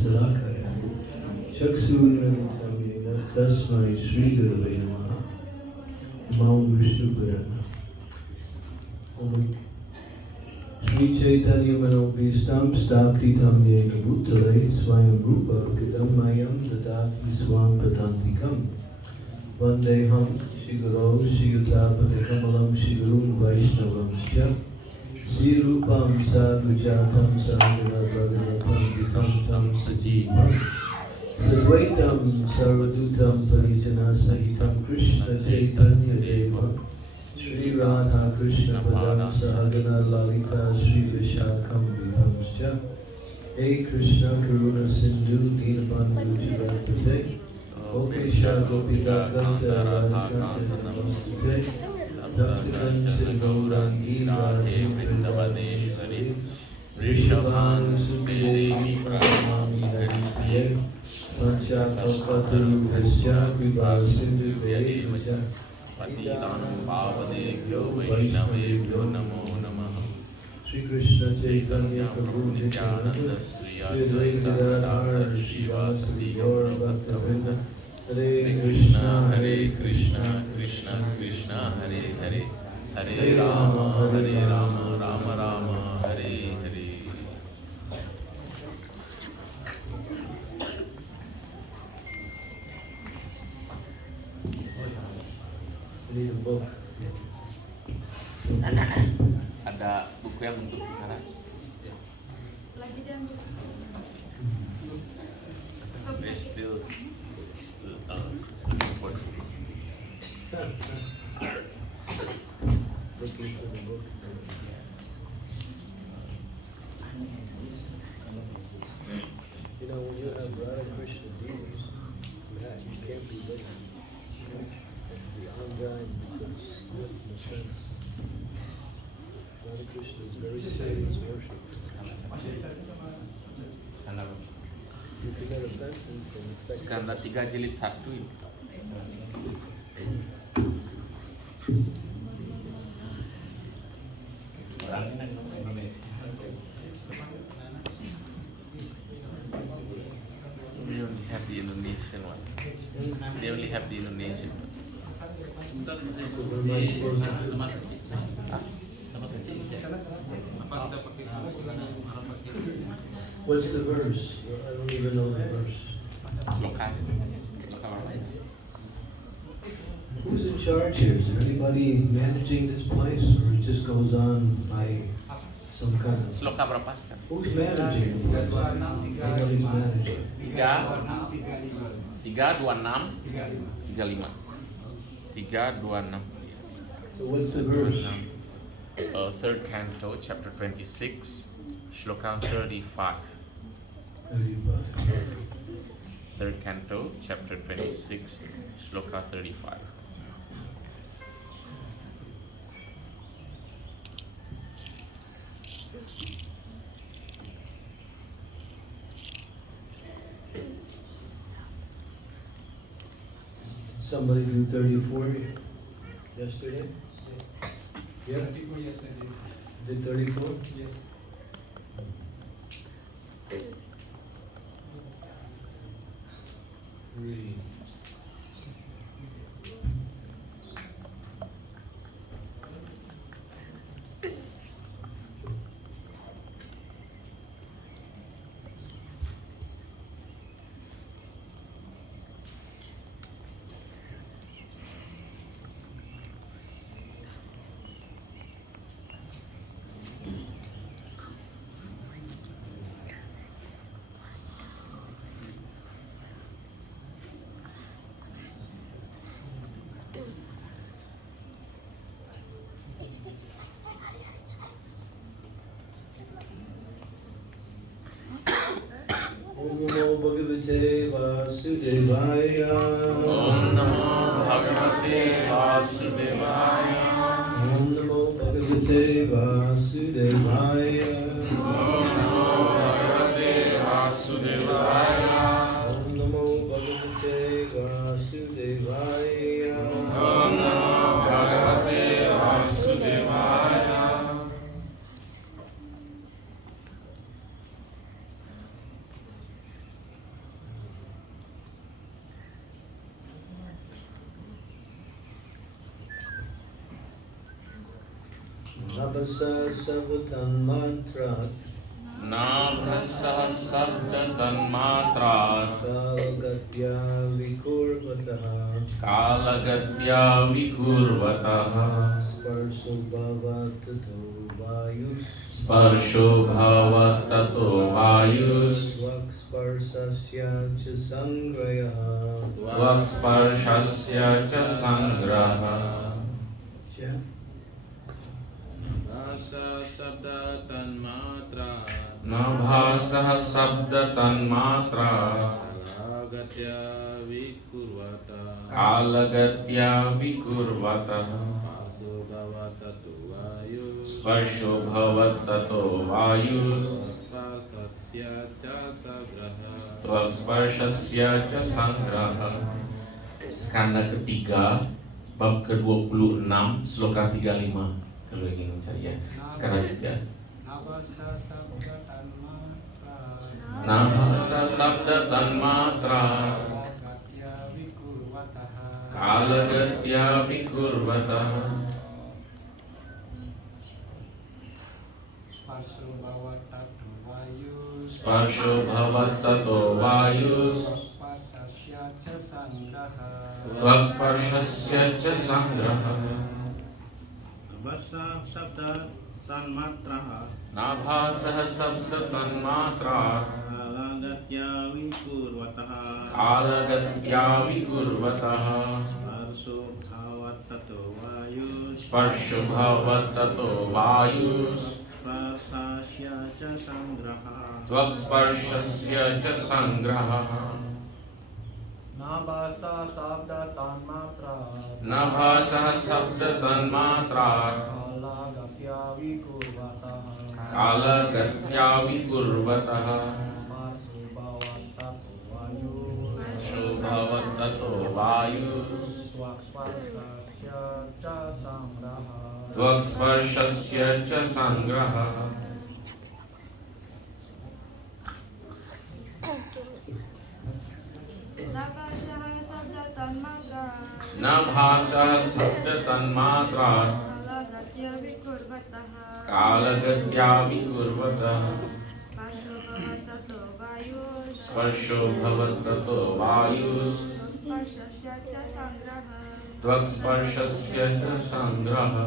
Salakaya Chaksunamitam Yena Tasmai Sri Gurave Namaha Namo Vishnu Purana Sri Chaitanya Manopistam Staptitam Yena Bhutale Swayam Rupa Kidam Mayam Dadati Swam Patantikam Vandeham Shri Guru Shri Yutapati Kamalam Shri Guru Vaishnavam Sya Shri Rupam Sadhujatam Sadhana Bhagavatam Vitam Tam Sajivam Sadvaitam Sarvadutam Parijana Sahitam Krishna Chaitanya Deva Shri Radha Krishna Padam Sahagana Lalita Shri Vishakam Vitam Sya Hey Krishna Karuna Sindhu Dinabandhu Jivapate Gopesha Gopika Kanta Radha Kanta Namaste Bhaktivedanta Gaurangi Radhe Vrindavadeshwari Rishabhan Sudevi Pranamami Haripriye Panchakalpatarubhasya Kripa Sindhu Vyadevasya Patitanam Pavadebhyo Vaishnavebhyo Namo Namaha Sri Krishna Chaitanya Prabhu Nityananda Sri Advaita Gadadhar Srivasadi Gaura Bhaktavrinda Hare Krishna Krishna Krishna Hare Hare Hare Rama Rama Rama Hare Hare. Need a book. Ada buku yang untuk sekarang? Lagi dan They still for Looking for the book. You know, when you have Radha Krishna dealings, you can't be late. The Angan becomes what's in the sense. Radha Krishna is very serious worship. If you got offenses, then affect Skandal 3 jilid 1 ini. We only have the Indonesian one. They only have the Indonesian one. What's the verse? I don't even know the verse. Sloka. Who's in charge here? Is there anybody managing this place, or it just goes on by some kind of... Sloka berapa sekarang? Who's managing the place? Nobody's managing. 3, 2, 6, 35. 3, 2, 6. So what's the verse? Third canto, chapter 26, shloka 35. 35. Third canto, chapter 26, shloka 35. Somebody do 34 yesterday? Yeah? 34 yesterday. Did 34? Yes. Read. Om Namo Bhagavate Vasudevaya. Om Namo Bhagavate Vasudevaya. Om Namo Bhagavate Vasudevaya. Om Namo Bhagavate Vasudevaya. Om Namo Bhagavate Vasudevaya. Om Namo Bhagavate Vasudevaya. Nabasa Savatan Mantra Nabhasah sabda tanmatra Kalagatya Vikurvataha Kalagatya vikurvatah Sparso Bhavatato Vayus Sparsho bhavatato vayus Vaksparsasya Cha Sangrayaha Vaksparshasya cha sangraha Cha Bhasa sabda tanmatra Nabhasah sabda tanmatra Kalagatya vikurvatah Kalagatya vikurvatah Sparsho bhavatato vayus Sparshasya ca sangraha. Skanda ketiga bab ke-26 sloka 35 kalau ingin mencari ya. Skanda ketiga. Nabhasa sabda tanmatra Kalagatya vikurvatah Sparsho bhavatato vayus Vaksparshasya ca sangraha Nabhasa sabda tanmatra Nabhasah sabda tanmatra Kalagatya vikurvatah Kalagatya vikurvatah Sparso bhavatato vayus Sparsho bhavatato vayus Sparsasya ca sangraha Vaksparshasya ca sangraha Nabhasa sabda tanmatra Nabhasah sabda tanmatra Kalagatya vikurvatah Kalagatya vikurvatah Sparso bhavatato vayus Shobhavatato vayus Vaksparsasya ca sangraha Vaksparshasya ca sangraha Nabhasah sabda tanmatra Nabhasah sabda tanmatra Kalagatya vikurvatah Kalagatya vikurvatah Sparsho bhavatato vayus Sparsho bhavatato vayus Sparshasya ca sangraha Vaksparshasya ca sangraha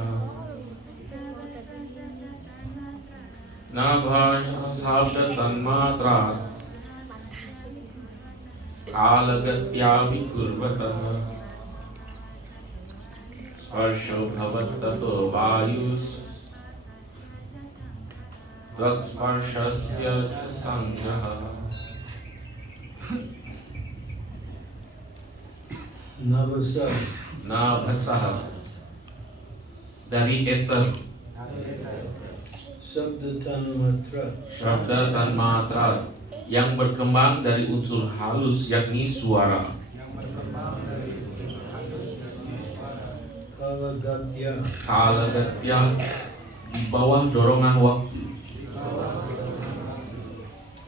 Nabhasah sabda tanmatra Kalagatya vikurvatah Sparsho bhavatato vayus Vaksparshasya ca sangraha Navasa Nabhasah dari eter Sabdatan Matra Sabda tanmatra yang berkembang dari unsur halus yakni suara Kalagatya Kalagatya di bawah dorongan waktu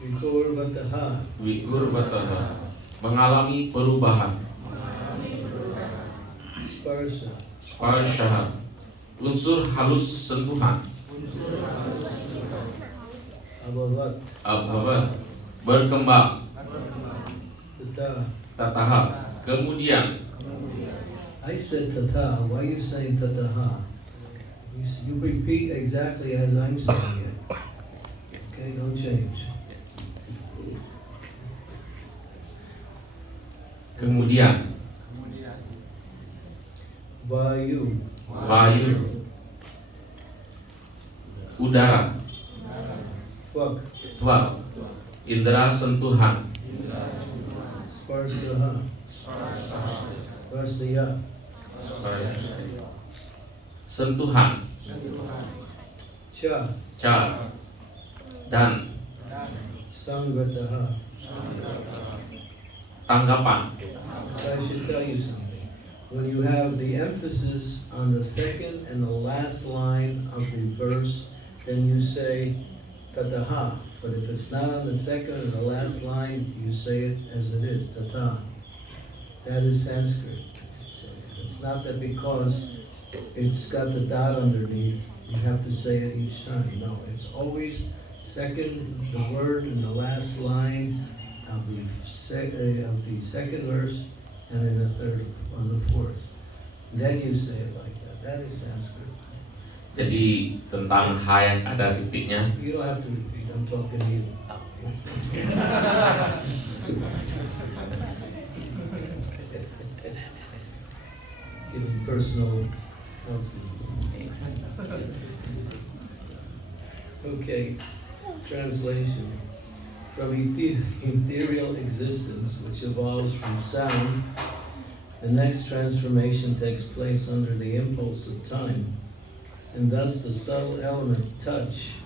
Vikurvataha Vikurvatah mengalami perubahan Sparsa Sparsha unsur halus sentuhan Abhavat Abhavat berkembang Tata Tataha kemudian I said tata, why are you saying tataha? You repeat exactly as I'm saying it. Okay, don't change. kemudian Vayu, Vayu udara Vak, Twak indera sentuhan Sparsaha, Varsaya, sentuhan Cha, Ca dan Sangataha. tanggapan. So I should tell you something. When you have the emphasis on the second and the last line of the verse, then you say tataha. But if it's not on the second or the last line, you say it as it is, tata. That is Sanskrit. So it's not that because it's got the dot underneath, You have to say it each time. No, it's always the word in the last line of the second verse, and in the third or the fourth. Then you say it like that. That is Sanskrit. Jadi tentang ha yang ada titiknya. You don't have to repeat. I'm talking to you. Giving personal counseling. Okay, translation. From ethereal existence, which evolves from sound, the next transformation takes place under the impulse of time, and thus the subtle element touch,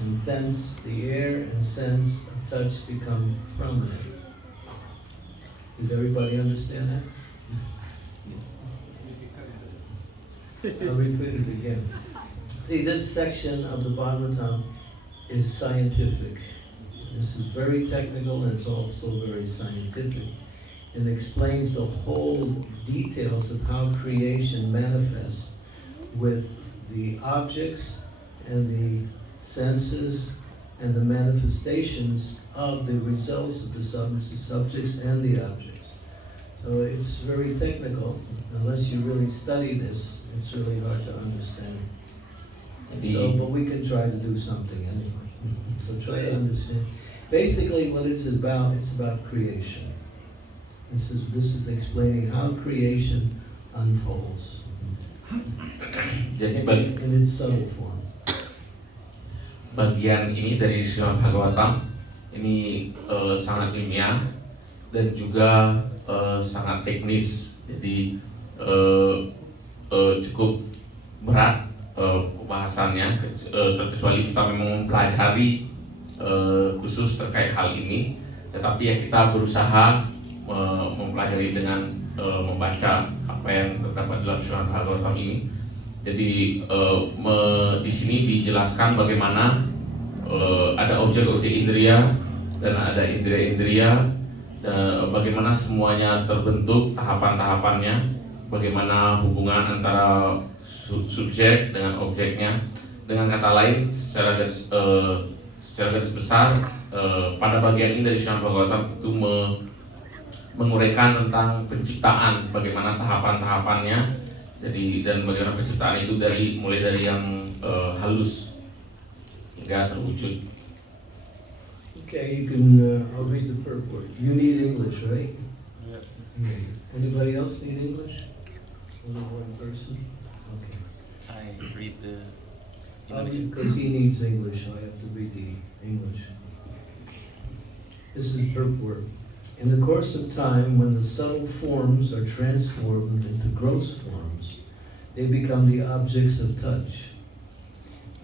and thence the air and sense of touch become prominent. Does everybody understand that? I'll repeat it again. See, this section of the Bhagavatam is scientific. This is very technical and it's also very scientific. It explains the whole details of how creation manifests with the objects and the senses and the manifestations of the results of the subjects and the objects. So it's very technical. Unless you really study this, it's really hard to understand. So, but we can try to do something anyway. So try to understand. Basically, what it's about creation. This is explaining how creation unfolds. Jadi In its subtle form. bagian ini dari Srimad Bhagavatam ini sangat ilmiah dan juga sangat teknis. Jadi cukup berat pembahasannya, terkecuali kita memang mempelajari khusus terkait hal ini, tetapi ya kita berusaha mempelajari dengan membaca apa yang terdapat dalam Srimad Bhagavatam ini. Jadi di sini dijelaskan bagaimana ada objek-objek indria dan ada indria-indria, bagaimana semuanya terbentuk, tahapan-tahapannya, bagaimana hubungan antara subjek dengan objeknya. Dengan kata lain, secara garis besar, pada bagian ini dari Srimad Bhagavatam itu menguraikan tentang penciptaan, bagaimana tahapan-tahapannya. Jadi dan bagaimana penciptaan itu mulai dari yang halus hingga terwujud. Okay, you can. I'll read the purport. You need English, right? Yes. Okay. Anybody else need English? Only one person. Okay. I read the Because he needs English, so I have to read the English. This is purport. In the course of time, when the subtle forms are transformed into gross forms, they become the objects of touch.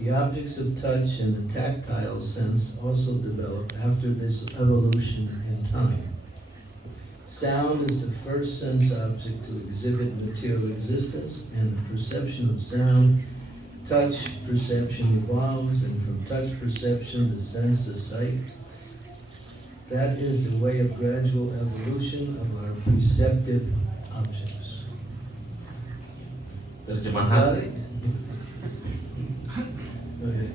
The objects of touch and the tactile sense also develop after this evolution in time. Sound is the first sense object to exhibit material existence, and the perception of sound, touch perception evolves, and from touch perception the sense of sight. That is the way of gradual evolution of our perceptive objects. terjemahan. Okay.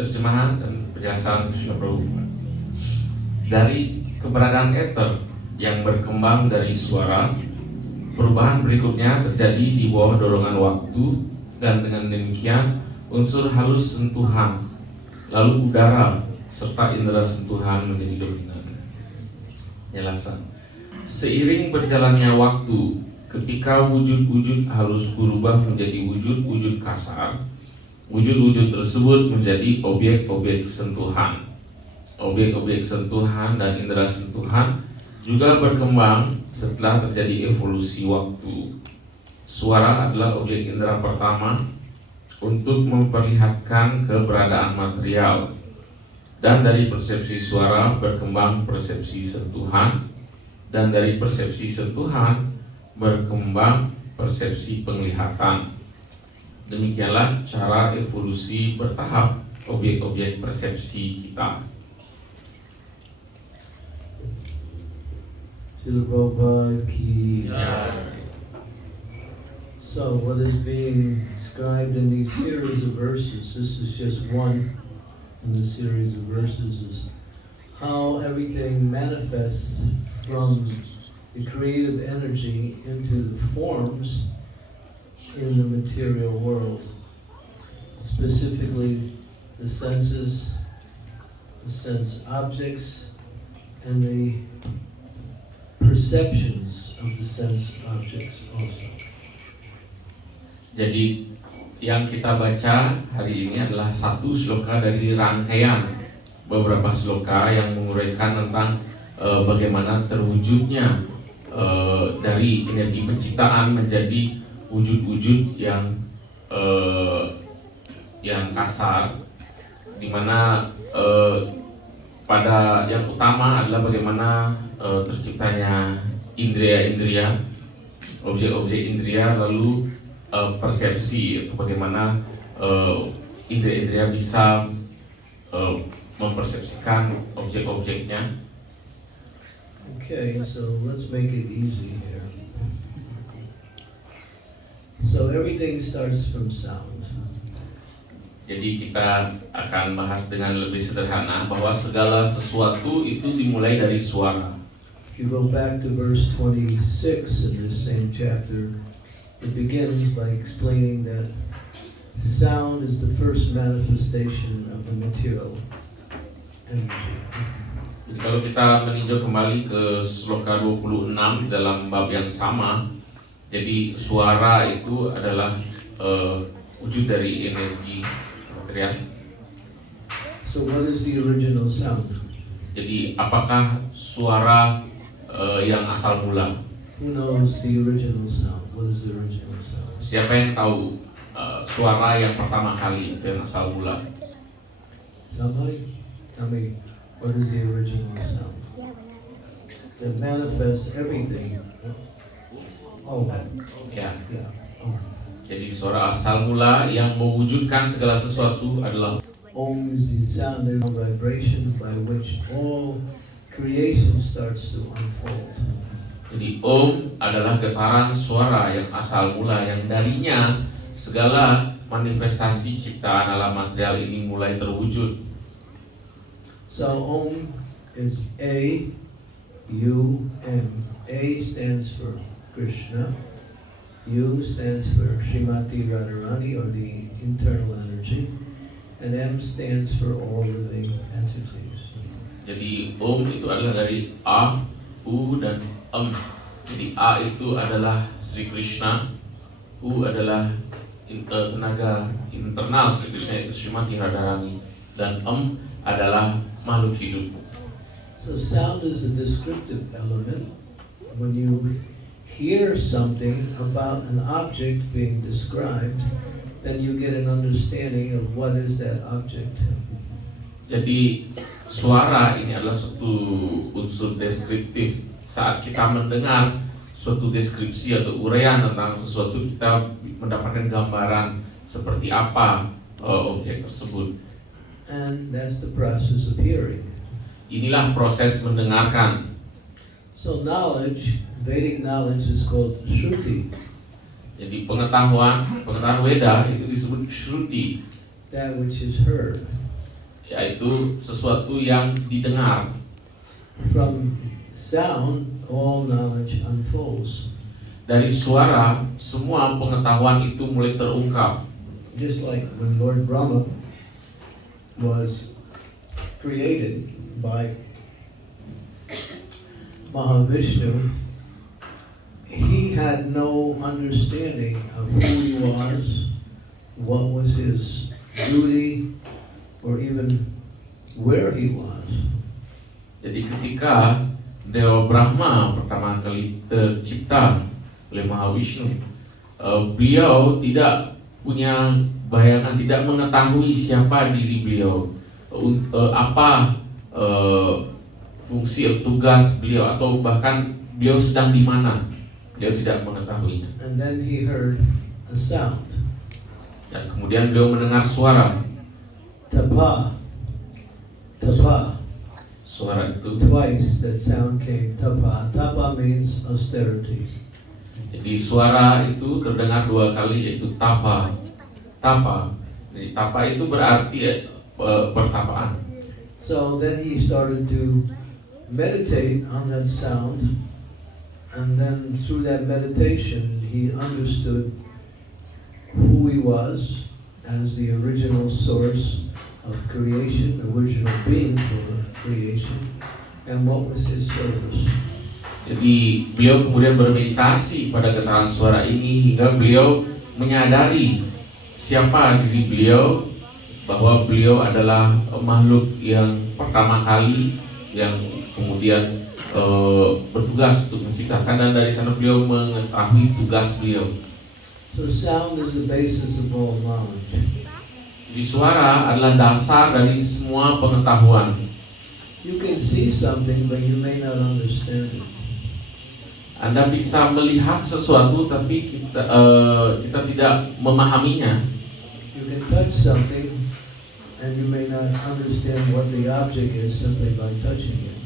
Terjemahan dan penjelasan Srila Prabhupada. Dari keberadaan ether yang berkembang dari suara, perubahan berikutnya terjadi di bawah dorongan waktu, dan dengan demikian unsur halus sentuhan, lalu udara serta indera sentuhan menjadi dominan. Penjelasan. Seiring berjalannya waktu, ketika wujud-wujud halus berubah menjadi wujud-wujud kasar, wujud-wujud tersebut menjadi objek-objek sentuhan. Objek-objek sentuhan dan indera sentuhan juga berkembang setelah terjadi evolusi waktu. Suara adalah objek indera pertama untuk memperlihatkan keberadaan material, dan dari persepsi suara berkembang persepsi sentuhan, dan dari persepsi sentuhan berkembang persepsi penglihatan. Demikianlah cara evolusi bertahap objek-objek persepsi kita. Srila Prabhupada ki. So what is being described in these series of verses, this is just one in the series of verses, is how everything manifests from the creative energy into the forms in the material world. Specifically, the senses, the sense objects, and the perceptions of the sense objects also. Jadi yang kita baca hari ini adalah satu sloka dari rangkaian beberapa sloka yang menguraikan tentang bagaimana terwujudnya dari energi penciptaan menjadi wujud-wujud yang kasar, di mana pada yang utama adalah bagaimana terciptanya indria-indria, objek-objek indria, lalu persepsi, atau bagaimana indria-indria bisa mempersepsikan objek-objeknya. Okay, so let's make it easy here. So everything starts from sound. Jadi kita akan bahas dengan lebih sederhana bahwa segala sesuatu itu dimulai dari suara. If you go back to verse 26 in this same chapter, it begins by explaining that sound is the first manifestation of the material energy. Jadi kalau kita meninjau kembali ke sloka 26 dalam bab yang sama, jadi suara itu adalah wujud dari energi material. So what is the original sound? Jadi apakah suara yang asal mula? Who knows the original sound? What is the original sound? Siapa yang tahu suara yang pertama kali itu yang asal mula? Somebody? Tell me, what is the original sound? That manifests everything. Oh, Ya. yeah. Oh. Jadi suara asal mula yang mewujudkan segala sesuatu adalah Om is the sound and vibration by which all creation starts to unfold. Jadi Om adalah getaran suara yang asal mula yang darinya segala manifestasi ciptaan alam material ini mulai terwujud. So Om is A, U, M. A stands for Krishna. U stands for Srimati Radharani, or the internal energy. And M stands for all living entities. Jadi Om itu adalah dari A, U, dan M. Jadi A itu adalah Sri Krishna, U adalah tenaga internal Sri Krishna itu Srimati Radharani, dan M adalah makhluk hidup. So sound is a descriptive element. When you hear something about an object being described, then you get an understanding of what is that object. Jadi suara ini adalah suatu unsur deskriptif. Saat kita mendengar suatu deskripsi atau uraian tentang sesuatu, kita mendapatkan gambaran seperti apa objek tersebut. And that's the process of hearing. Inilah proses mendengarkan. So knowledge, Vedic knowledge, is called Shruti. Jadi pengetahuan Weda itu disebut Shruti, That which is heard. yaitu sesuatu yang didengar. From sound, all knowledge unfolds. Dari suara, semua pengetahuan itu mulai terungkap. Just like when Lord Brahma was created by Mahavishnu, he had no understanding of who he was, what was his duty, or even where he was. Jadi ketika Dewa Brahma pertama kali tercipta oleh Mahavishnu, beliau tidak punya bayangan, tidak mengetahui siapa diri beliau, apa fungsi atau tugas beliau, atau bahkan beliau sedang di mana, beliau tidak mengetahuinya. And then he heard a sound. Dan kemudian beliau mendengar suara. Tapa. Tapa. Suara itu Twice that sound came. Tapa. Tapa means austerity. Jadi suara itu terdengar 2 kali, yaitu tapa. Tapa. Jadi tapa itu berarti pertapaan. So then he started to meditate on that sound, and then through that meditation he understood who he was as the original source of creation, original being for creation, and what was his service. Jadi beliau kemudian bermeditasi pada getaran suara ini hingga beliau menyadari siapa diri beliau, bahwa beliau adalah makhluk yang pertama kali yang kemudian bertugas untuk menciptakan, dan dari sana beliau mengetahui tugas beliau. So sound is the basis of all knowledge. Jadi suara adalah dasar dari semua pengetahuan. You can see something, but you may not understand it. Anda bisa melihat sesuatu tapi kita tidak memahaminya. You can touch something, and you may not understand what the object is simply by touching it.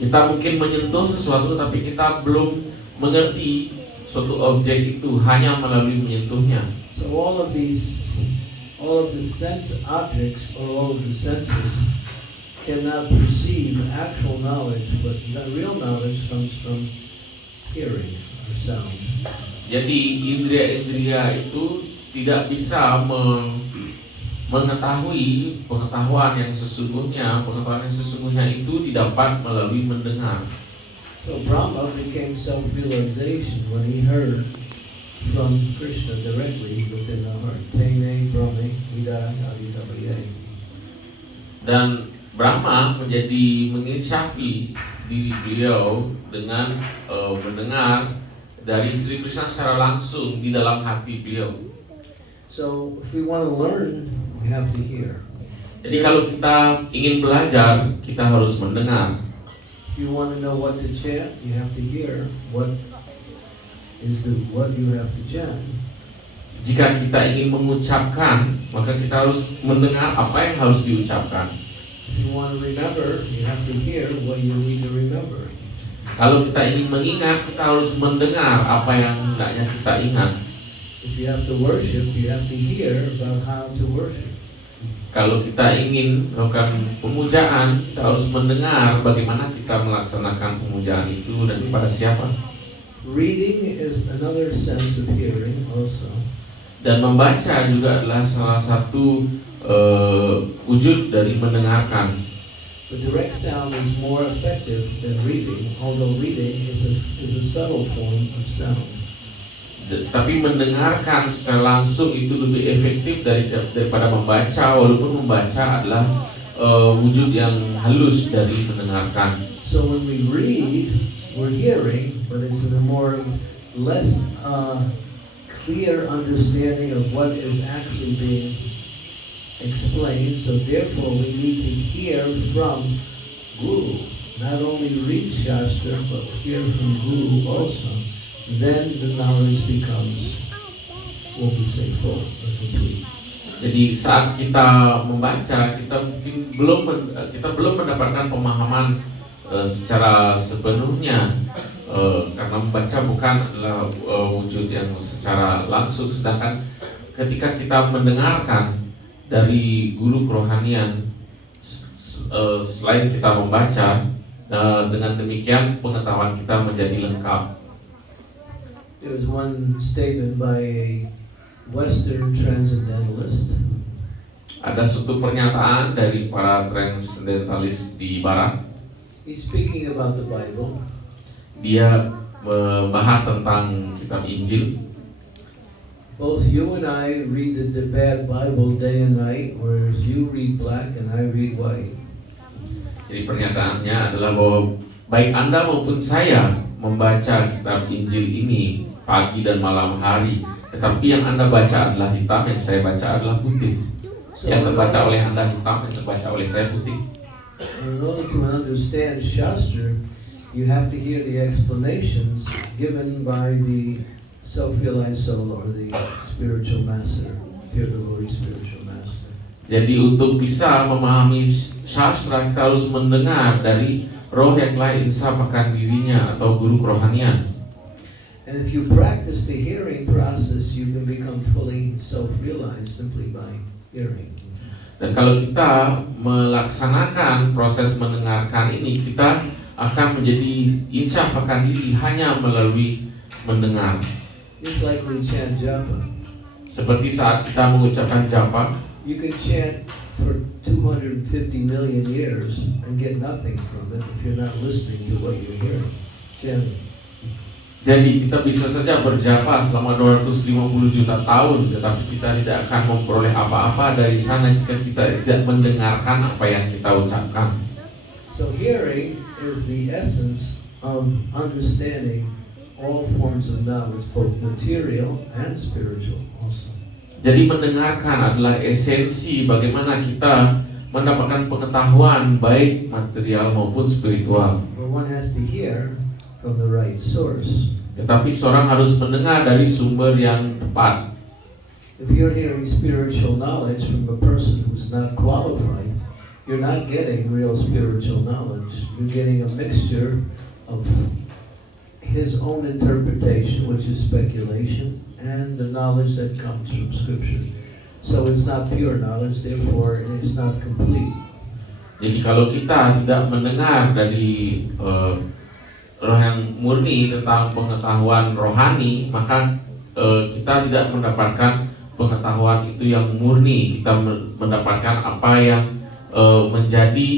Kita mungkin menyentuh sesuatu tapi kita belum mengerti suatu objek itu hanya melalui menyentuhnya. So all of the sense objects or all of the senses cannot perceive actual knowledge, but the real knowledge comes from hearing or sound. Jadi indria-indria itu tidak bisa mengetahui pengetahuan yang sesungguhnya. Pengetahuan yang sesungguhnya itu didapat melalui mendengar. So Brahma became self-realization when he heard from Krishna directly within the heart. Tene Brahme Vida Aditavaya. Dan Brahma menjadi menginsyafi diri beliau dengan mendengar dari Sri Krishna secara langsung di dalam hati beliau. So if we want to learn, we have to hear. Jadi kalau kita ingin belajar, kita harus mendengar. If you want to know what to chant, you have to hear what you have to chant. Jika kita ingin mengucapkan, maka kita harus mendengar apa yang harus diucapkan. If you want to remember, you have to hear what you need to remember. Kalau kita ingin mengingat, kita harus mendengar apa yang hendaknya kita ingat. If you have to worship, you have to hear about how to worship. Kalau kita ingin melakukan pemujaan, kita harus mendengar bagaimana kita melaksanakan pemujaan itu dan kepada siapa. Reading is another sense of hearing also. Dan membaca juga adalah salah satu wujud dari mendengarkan. The direct sound is more effective than reading, although reading is a subtle form of sound. Tapi mendengarkan secara langsung itu lebih efektif daripada membaca, walaupun membaca adalah wujud yang halus dari mendengarkan. So when we read, we're hearing, but it's in a less clear understanding of what is actually being explained. So therefore we need to hear from Guru. Not only read Shastra, but hear from Guru also. Then the knowledge becomes, what we say, full or complete. Jadi saat kita membaca, kita mungkin belum mendapatkan pemahaman secara sepenuhnya, karena membaca bukan adalah wujud yang secara langsung. Sedangkan ketika kita mendengarkan dari guru kerohanian, selain kita membaca, dengan demikian pengetahuan kita menjadi lengkap. There was one statement by a Western transcendentalist. Ada suatu pernyataan dari para transcendentalis di Barat. He's speaking about the Bible. Dia membahas tentang kitab Injil. Both you and I read the bad Bible day and night, whereas you read black and I read white. Jadi pernyataannya adalah bahwa baik Anda maupun saya membaca kitab Injil ini pagi dan malam hari, tetapi yang Anda baca adalah hitam, yang saya baca adalah putih. Yang terbaca oleh Anda hitam, yang terbaca oleh saya putih. In order to understand Shastra, you have to hear the explanations given by the self-realized soul or the spiritual master, pure devotee spiritual master. Jadi untuk bisa memahami Shastra, kita harus mendengar dari roh yang telah insaf akan dirinya atau guru kerohanian. And if you practice the hearing process, you can become fully self-realized simply by hearing. Dan kalau kita melaksanakan proses mendengarkan ini, kita akan menjadi insyaf akan diri hanya melalui mendengar. Just like we chant japa. Seperti saat kita mengucapkan japa, You can chant for 250 million years and get nothing from it if you're not listening to what you're hearing. Chanting. jadi kita bisa saja berjapa selama 250 juta tahun, tetapi kita tidak akan memperoleh apa-apa dari sana jika kita tidak mendengarkan apa yang kita ucapkan. So hearing is the essence of understanding all forms of knowledge, both material and spiritual also. Jadi mendengarkan adalah esensi bagaimana kita mendapatkan pengetahuan baik material maupun spiritual. But one has to hear from the right source. Tetapi seorang harus mendengar dari sumber yang tepat. If you're hearing spiritual knowledge from a person who's not qualified, you're not getting real spiritual knowledge. You're getting a mixture of his own interpretation, which is speculation, and the knowledge that comes from Scripture. So it's not pure knowledge, therefore it's not complete. Jadi kalau kita tidak mendengar dari roh yang murni tentang pengetahuan rohani, maka kita tidak mendapatkan pengetahuan itu yang murni. Kita mendapatkan apa yang menjadi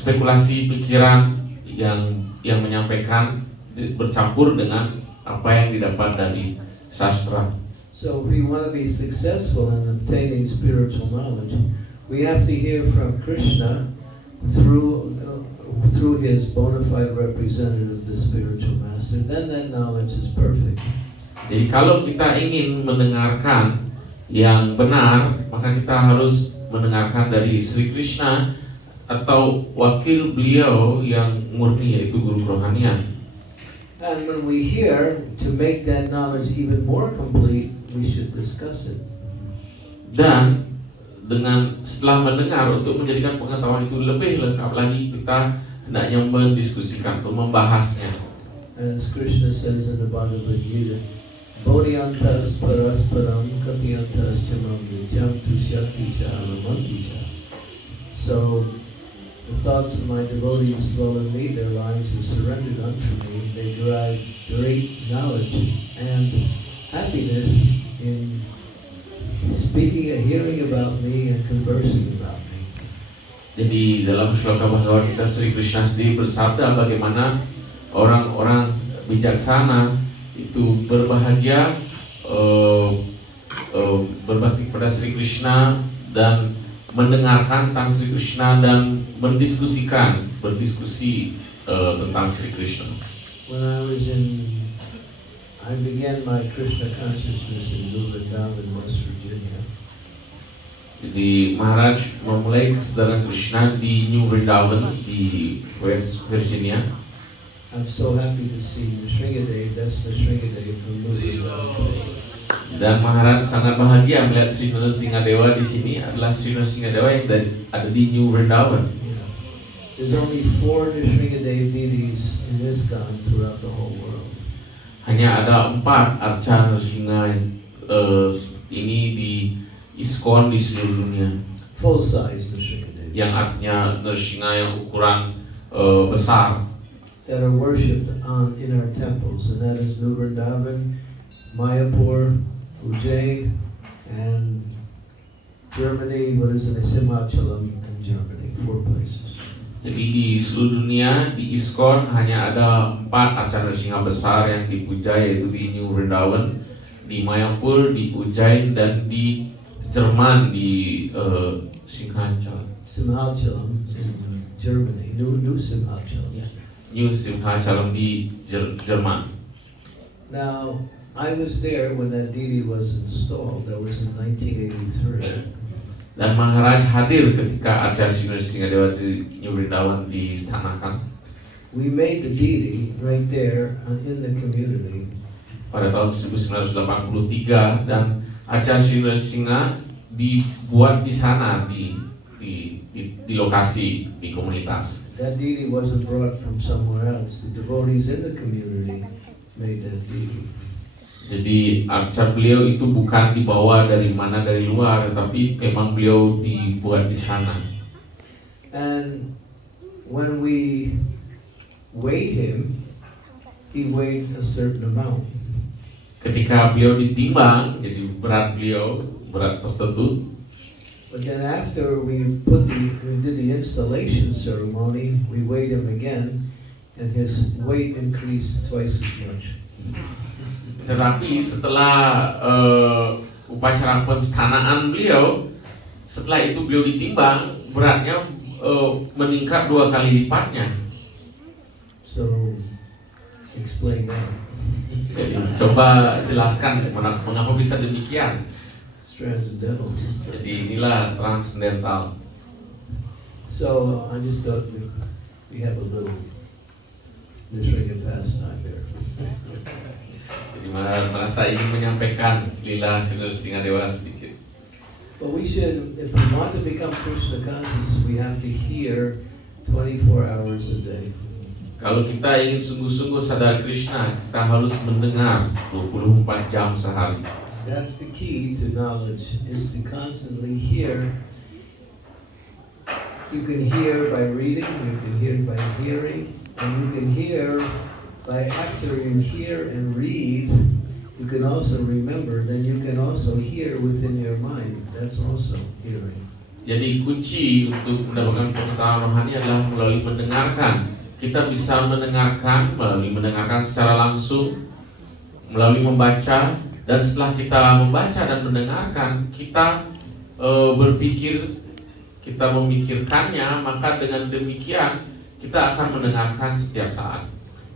spekulasi pikiran yang menyampaikan bercampur dengan apa yang didapat dari sastra. So if we want to be successful in obtaining spiritual knowledge, we have to hear from Krishna through his bona fide representative, the spiritual master. Then that knowledge is perfect. Jadi kalau kita ingin mendengarkan yang benar, maka kita harus mendengarkan dari Sri Krishna atau wakil beliau yang murni, yaitu guru kerohanian. And when we hear, to make that knowledge even more complete, we should discuss it. Dan setelah mendengar, untuk menjadikan pengetahuan itu lebih lengkap lagi, kita hendaknya mendiskusikan atau membahasnya. As Krishna says in the Bhagavad Gita, Bodhiyantas parasparam kapiyantas chamam vidyam tushakti cha alamanti cha. So the thoughts of my devotees dwell in me, their lives are surrendered unto me, they derive great knowledge and happiness in speaking and hearing about me and conversing about me. Jadi dalam sloka Bhagavad Gita, Sri Krishna sendiri bersabda bagaimana orang-orang bijaksana itu berbahagia berbakti kepada Sri Krishna dan mendengarkan tentang Sri Krishna dan berdiskusi tentang Sri Krishna. When I began my Krishna consciousness in New Vrindavan, West Virginia. Jadi Maharaj memulai kesadaran Krishna di New Vrindavan di West Virginia. I'm so happy to see Nrsingadev. That's Nrsingadev from New Vrindavan. Dan Maharaj sangat bahagia melihat Sri Nrsingadewa di sini adalah Sri Nrsingadewa yang ada di New Vrindavan. Yeah. There's only 4 Nrsingadev deities in ISKCON throughout the whole world. Hanya ada 4 arca Nrsinga ini di ISKCON di seluruh dunia. Full size Nrsingadev. Yang artinya Nrsinga yang ukuran besar. That are worshipped in our temples, and that is New Vrindavan, Mayapur, Ujjain, and Germany. What is it? Simhachalam in Germany. 4 places. Jadi di seluruh dunia di ISKCON hanya ada 4 arca Nrsinga besar yang dipuja, yaitu di New Vrindavan, di Mayapur, di Ujjain, dan di Jerman di Simhachalam. Simhachalam in Germany. New Simhachalam. Yeah. New Simhachalam di Jerman. Now, I was there when that deity was installed. That was in 1983. Dan Maharaj hadir ketika arca Sri Nrsingadewa di New Vrindavan diistanakan. We made the deity right there in the community. Pada tahun 1983, dan arca Sri Nrsinga dibuat di sana di lokasi di komunitas. that deity wasn't brought from somewhere else. The devotees in the community made that deity. Jadi arca beliau itu bukan dibawa dari mana, dari luar, tapi memang beliau dibuat di sana. And when we weighed him, he weighed a certain amount. Ketika beliau ditimbang, jadi berat beliau berat tertentu. But then after we did the installation ceremony, we weighed him again, and his weight increased twice as much. Tetapi setelah upacara penstanaan beliau, setelah itu beliau ditimbang, beratnya meningkat 2 kali lipatnya. So, explain that. Jadi coba jelaskan mengapa bisa demikian. It's transcendental. Jadi inilah transcendental. So, I just thought we have a little Nisringa pastime here. Jadi merasa ingin menyampaikan lila Singadewa sedikit. But we should, if we want to become Krishna conscious, we have to hear 24 hours a day. Kalau kita ingin sungguh-sungguh sadar Krishna, kita harus mendengar 24 jam sehari. That's the key to knowledge, is to constantly hear. You can hear by reading, you can hear by hearing, and you can hear by after you hear and read, you can also remember, then you can also hear within your mind. That's also hearing. Jadi kunci untuk mendapatkan pengetahuan rohani adalah melalui mendengarkan. Kita bisa mendengarkan melalui mendengarkan secara langsung, melalui membaca, dan setelah kita membaca dan mendengarkan, kita berpikir, kita memikirkannya, maka dengan demikian kita akan mendengarkan setiap saat.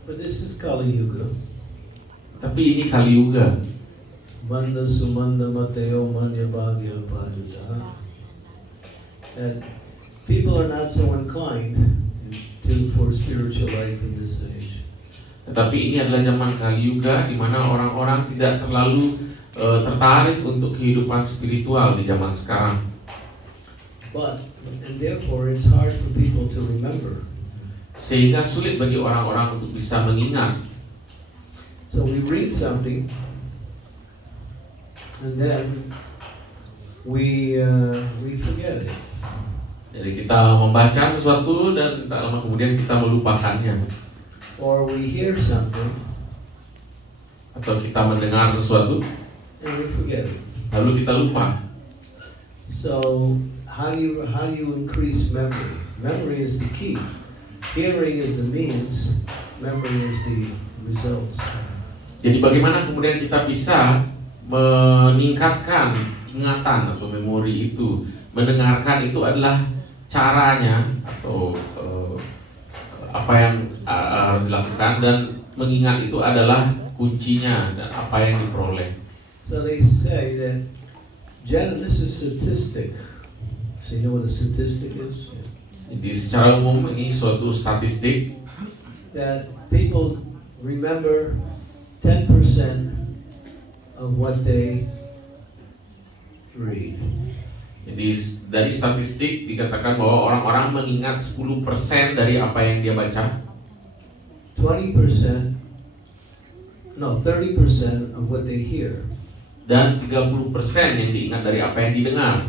But this is Kali Yuga. Tapi ini Kali Yuga. Manda sumanda mateo manya bhagya padita. And people are not so inclined for spiritual life in this age. Tetapi ini adalah zaman Kali Yuga di mana orang-orang tidak terlalu tertarik untuk kehidupan spiritual di zaman sekarang. And therefore it's hard for people to remember. Sehingga sulit bagi orang-orang untuk bisa mengingat. So we read something, and then we forget it. Jadi kita membaca sesuatu dan tak lama kemudian kita melupakannya. Or we hear something, Atau kita mendengar sesuatu and we forget it. lalu kita lupa. So how do you increase memory? Memory is the key. Hearing is the means. Memory is the results. Jadi bagaimana kemudian kita bisa meningkatkan ingatan atau memori itu? Mendengarkan itu adalah caranya atau apa yang harus dilakukan, dan mengingat itu adalah kuncinya dan apa yang diperoleh. So they say that this is statistic. So you know what a statistic is? Jadi secara umum ini suatu statistik That people remember 10% of what they read. Jadi dari statistik dikatakan bahwa orang-orang mengingat 10% dari apa yang dia baca, 30% of what they hear. dan 30% yang diingat dari apa yang didengar,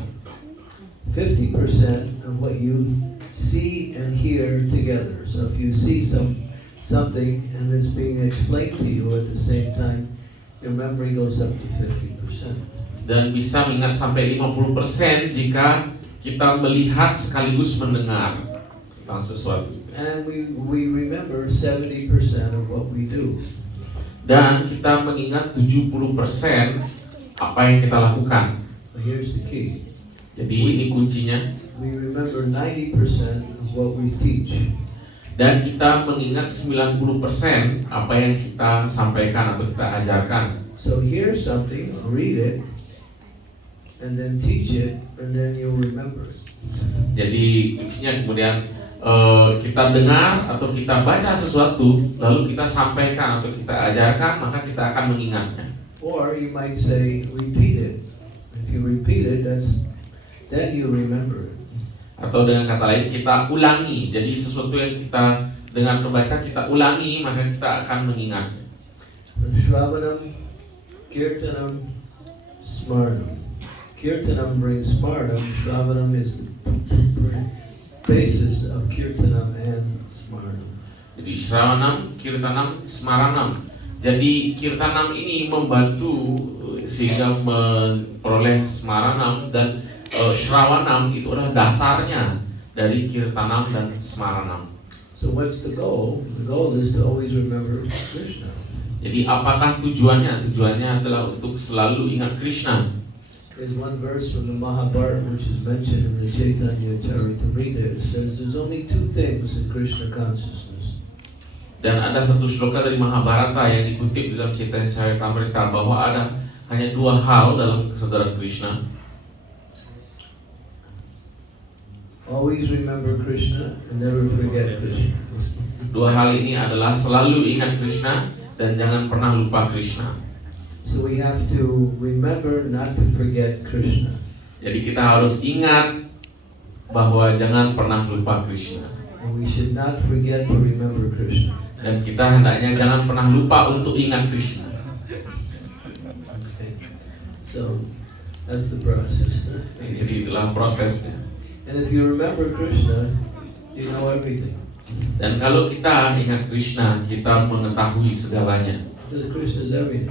50% of what you see and hear together. So if you see something and it's being explained to you at the same time, your memory goes up to 50%. dan bisa mengingat sampai 50% jika kita melihat sekaligus mendengar tentang sesuatu. And we remember 70% of what we do. Dan kita mengingat 70% apa yang kita lakukan. But here's the key. Jadi ini kuncinya. We remember 90% of what we teach. Dan kita mengingat 90% apa yang kita sampaikan atau kita ajarkan. So hear something, read it, and then teach it, and then you'll remember it. Jadi kuncinya kemudian kita dengar atau kita baca sesuatu, lalu kita sampaikan atau kita ajarkan, maka kita akan mengingatnya. Or you might say, repeat it. If you repeat it, then you remember it. Atau dengan kata lain kita ulangi. Jadi sesuatu yang kita dengan membaca kita ulangi, maka kita akan mengingat. Shravanam, Kirtanam, Smarnam. Kirtanam brings Smarnam. Shravanam is the basis of Kirtanam and Smarnam. Jadi Shravanam, Kirtanam, Smaranam. Jadi Kirtanam ini membantu sehingga memperoleh Smaranam, dan Shravanam itu adalah dasarnya dari Kirtanam dan Smaranam. So what's the goal? The goal is to always remember Krishna. Jadi apakah tujuannya? Tujuannya adalah untuk selalu ingat Krishna. There's one verse from the Mahabharata which is mentioned in the Chaitanya Charitamrita. It says there's only two things in Krishna consciousness. Dan ada satu sloka dari Mahabharata yang dikutip dalam Chaitanya Charitamrita bahwa ada hanya dua hal dalam kesadaran Krishna. Always remember Krishna and never forget Krishna. Dua hal ini adalah selalu ingat Krishna dan jangan pernah lupa Krishna. So we have to remember not to forget Krishna. Jadi kita harus ingat bahwa jangan pernah lupa Krishna. And we should not forget to remember Krishna. Dan kita hendaknya jangan pernah lupa untuk ingat Krishna. So that's the process. Jadi itulah prosesnya. And if you remember Krishna, you know everything. Dan kalau kita ingat Krishna, kita mengetahui segalanya. Because Krishna is everything.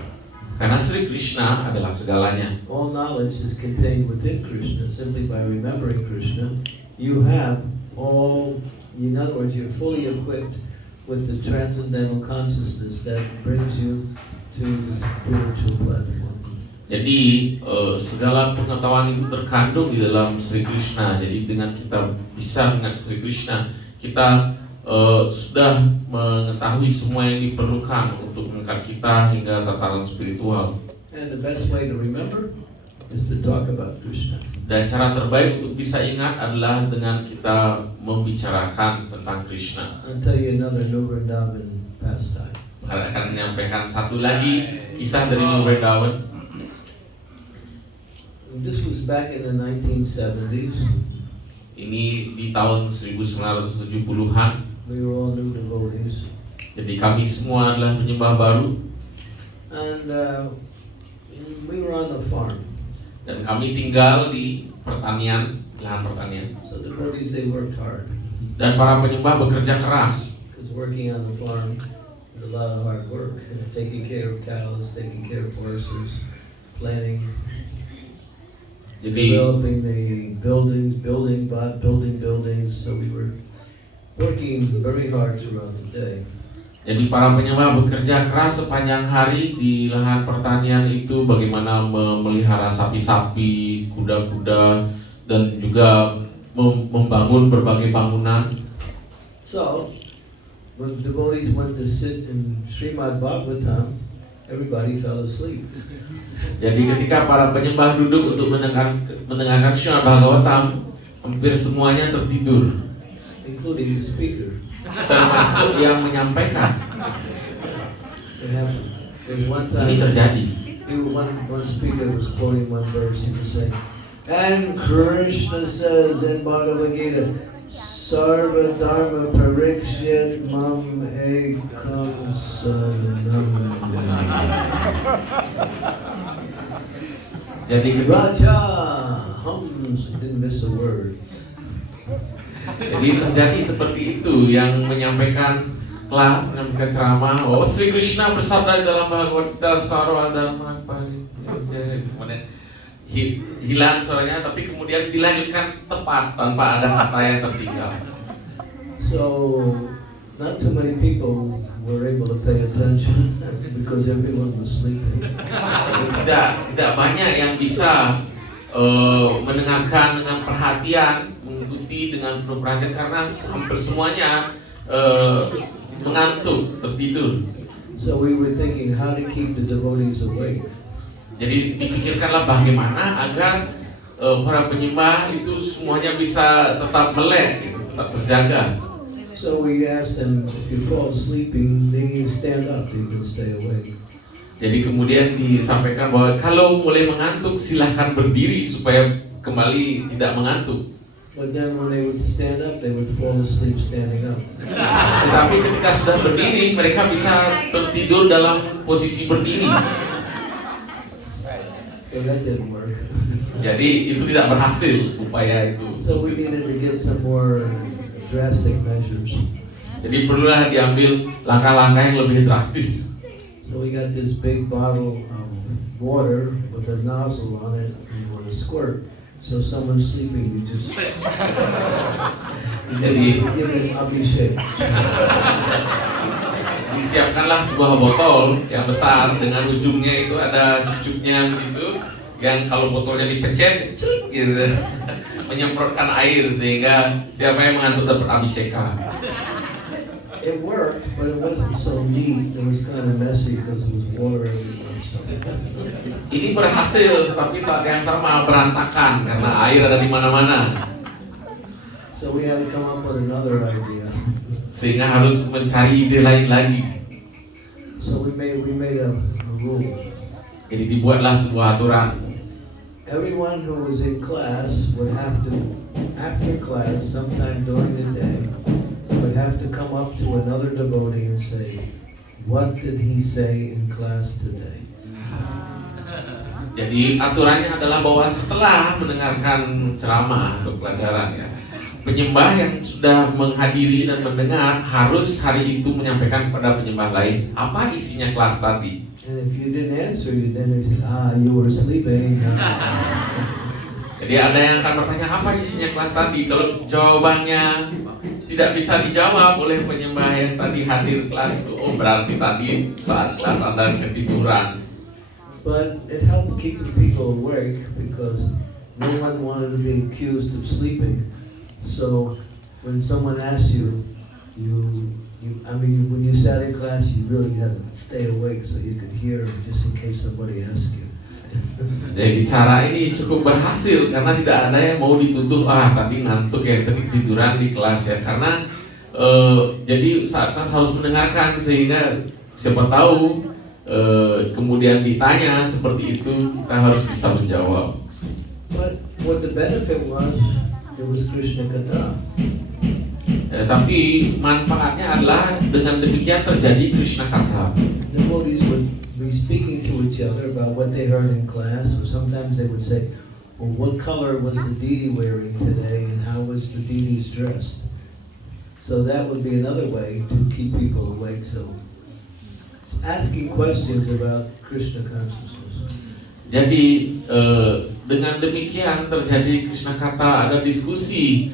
Karena Sri Krishna adalah segalanya. All knowledge is contained within Krishna. Simply by remembering Krishna, you have all, in other words, you're fully equipped with the transcendental consciousness that brings you to the spiritual platform. Jadi segala pengetahuan itu terkandung di dalam Sri Krishna. Jadi dengan kita bisa mengingat Sri Krishna, kita sudah mengetahui semua yang diperlukan untuk mengangkat kita hingga tataran spiritual. And the best way to remember is to talk about Krishna. Dan cara terbaik untuk bisa ingat adalah dengan kita membicarakan tentang Krishna. I'll tell you another Vrindavan pastime. Saya akan menyampaikan satu lagi kisah dari Vrindavan. This was back in the 1970s. Ini di tahun 1970-an. We were all new devotees. Jadi kami semua adalah penyembah baru. And we were on the farm. Dan kami tinggal di pertanian, lahan pertanian. So the devotees, they worked hard. Dan para penyembah bekerja keras. Because working on the farm is a lot of hard work. Taking care of cows, taking care of horses, planting, Jadi developing the buildings. So we were working very hard throughout the day. Jadi para penyembah bekerja keras sepanjang hari di lahan pertanian itu, bagaimana memelihara sapi-sapi, kuda-kuda, dan juga membangun berbagai bangunan. So when devotees went to sit in Srimad Bhagavatam, everybody fell asleep. Jadi ketika para penyembah duduk untuk mendengarkan Srimad Bhagavatam, hampir semuanya tertidur, Including the speaker. termasuk yang menyampaikan. There's one Ini time, terjadi. one speaker was quoting one verse. He was saying, and Krishna says in Bhagavad Gita, Sarva Dharma Parikshyat Mam Ekam Saranam. Jadi Raja hums, didn't miss a word. Jadi terjadi seperti itu, yang menyampaikan kelas, menyampaikan ceramah, oh Sri Krishna bersabda dalam Bhagavad Gita Sarva Dharma Parikshyat, kemudian hilang suaranya, tapi kemudian dilanjutkan tepat tanpa ada kata yang tertinggal. So, not too many people were able to pay attention because everyone was sleeping. Tidak banyak yang bisa mendengarkan dengan perhatian, mengikuti dengan penuh perhatian, karena hampir semuanya mengantuk, tertidur. So we were thinking how to keep the devotees awake. Jadi dipikirkanlah bagaimana agar para penyembah itu semuanya bisa tetap melek, tetap terjaga. So we asked them, if you fall sleeping, then you stand up, you can stay awake. Jadi kemudian disampaikan bahwa kalau mulai mengantuk silahkan berdiri supaya kembali tidak mengantuk. But then when they would stand up, they would fall asleep standing up. Tetapi ketika sudah berdiri, mereka bisa tertidur dalam posisi berdiri. So that didn't work. Jadi itu tidak berhasil upaya itu. So we needed to get some more drastic measures. Jadi perlulah diambil langkah-langkah yang lebih drastis. So we got this big bottle of water with a nozzle on it and with a squirt. So someone's sleeping, you just Jadi give it an Abhishek. disiapkanlah sebuah botol yang besar dengan ujungnya itu ada cucuknya gitu, yang kalau botolnya dipencet gitu menyemprotkan air sehingga siapa yang mengantuk dapat abhisheka. It worked, but it wasn't so neat. It was kind of messy because it was water everywhere. So. Ini berhasil, tapi saat yang sama berantakan karena air ada di mana-mana. So we had to come up with another idea. Sehingga harus mencari ide lain lagi. So we made a rule. Jadi dibuatlah sebuah aturan. Everyone who was in class would have to, after class, sometime during the day, would have to come up to another devotee and say, "What did he say in class today?" Jadi aturannya adalah bahwa setelah mendengarkan ceramah atau pelajaran ya, penyembah yang sudah menghadiri dan mendengar harus hari itu menyampaikan kepada penyembah lain apa isinya kelas tadi. And if you didn't answer, then they said, "You were sleeping." Jadi ada yang akan bertanya apa isinya kelas tadi. Kalau jawabannya tidak bisa dijawab oleh penyembah yang tadi hadir kelas itu, oh berarti tadi saat kelas Anda ketiduran. But it helped keep the people awake because no one wanted to be accused of sleeping. So when someone asked you, when you sat in class, you really had to stay awake so you could hear just in case somebody asked you. Jadi cara ini cukup berhasil karena tidak ada yang mau dituduh tadi ngantuk ya, tadi tiduran di kelas ya, karena jadi saat kelas harus mendengarkan sehingga siapa tahu kemudian ditanya seperti itu kita harus bisa menjawab. But what the benefit was, there was Krishna Katha. Tapi manfaatnya adalah dengan demikian terjadi Krishna Katha. Devotees would be speaking to each other about what they heard in class, or sometimes they would say, "Well, what color was the deity wearing today, and how was the deities dressed?" So that would be another way to keep people awake. So asking questions about Krishna consciousness. Jadi dengan demikian terjadi Krishna Katha, ada diskusi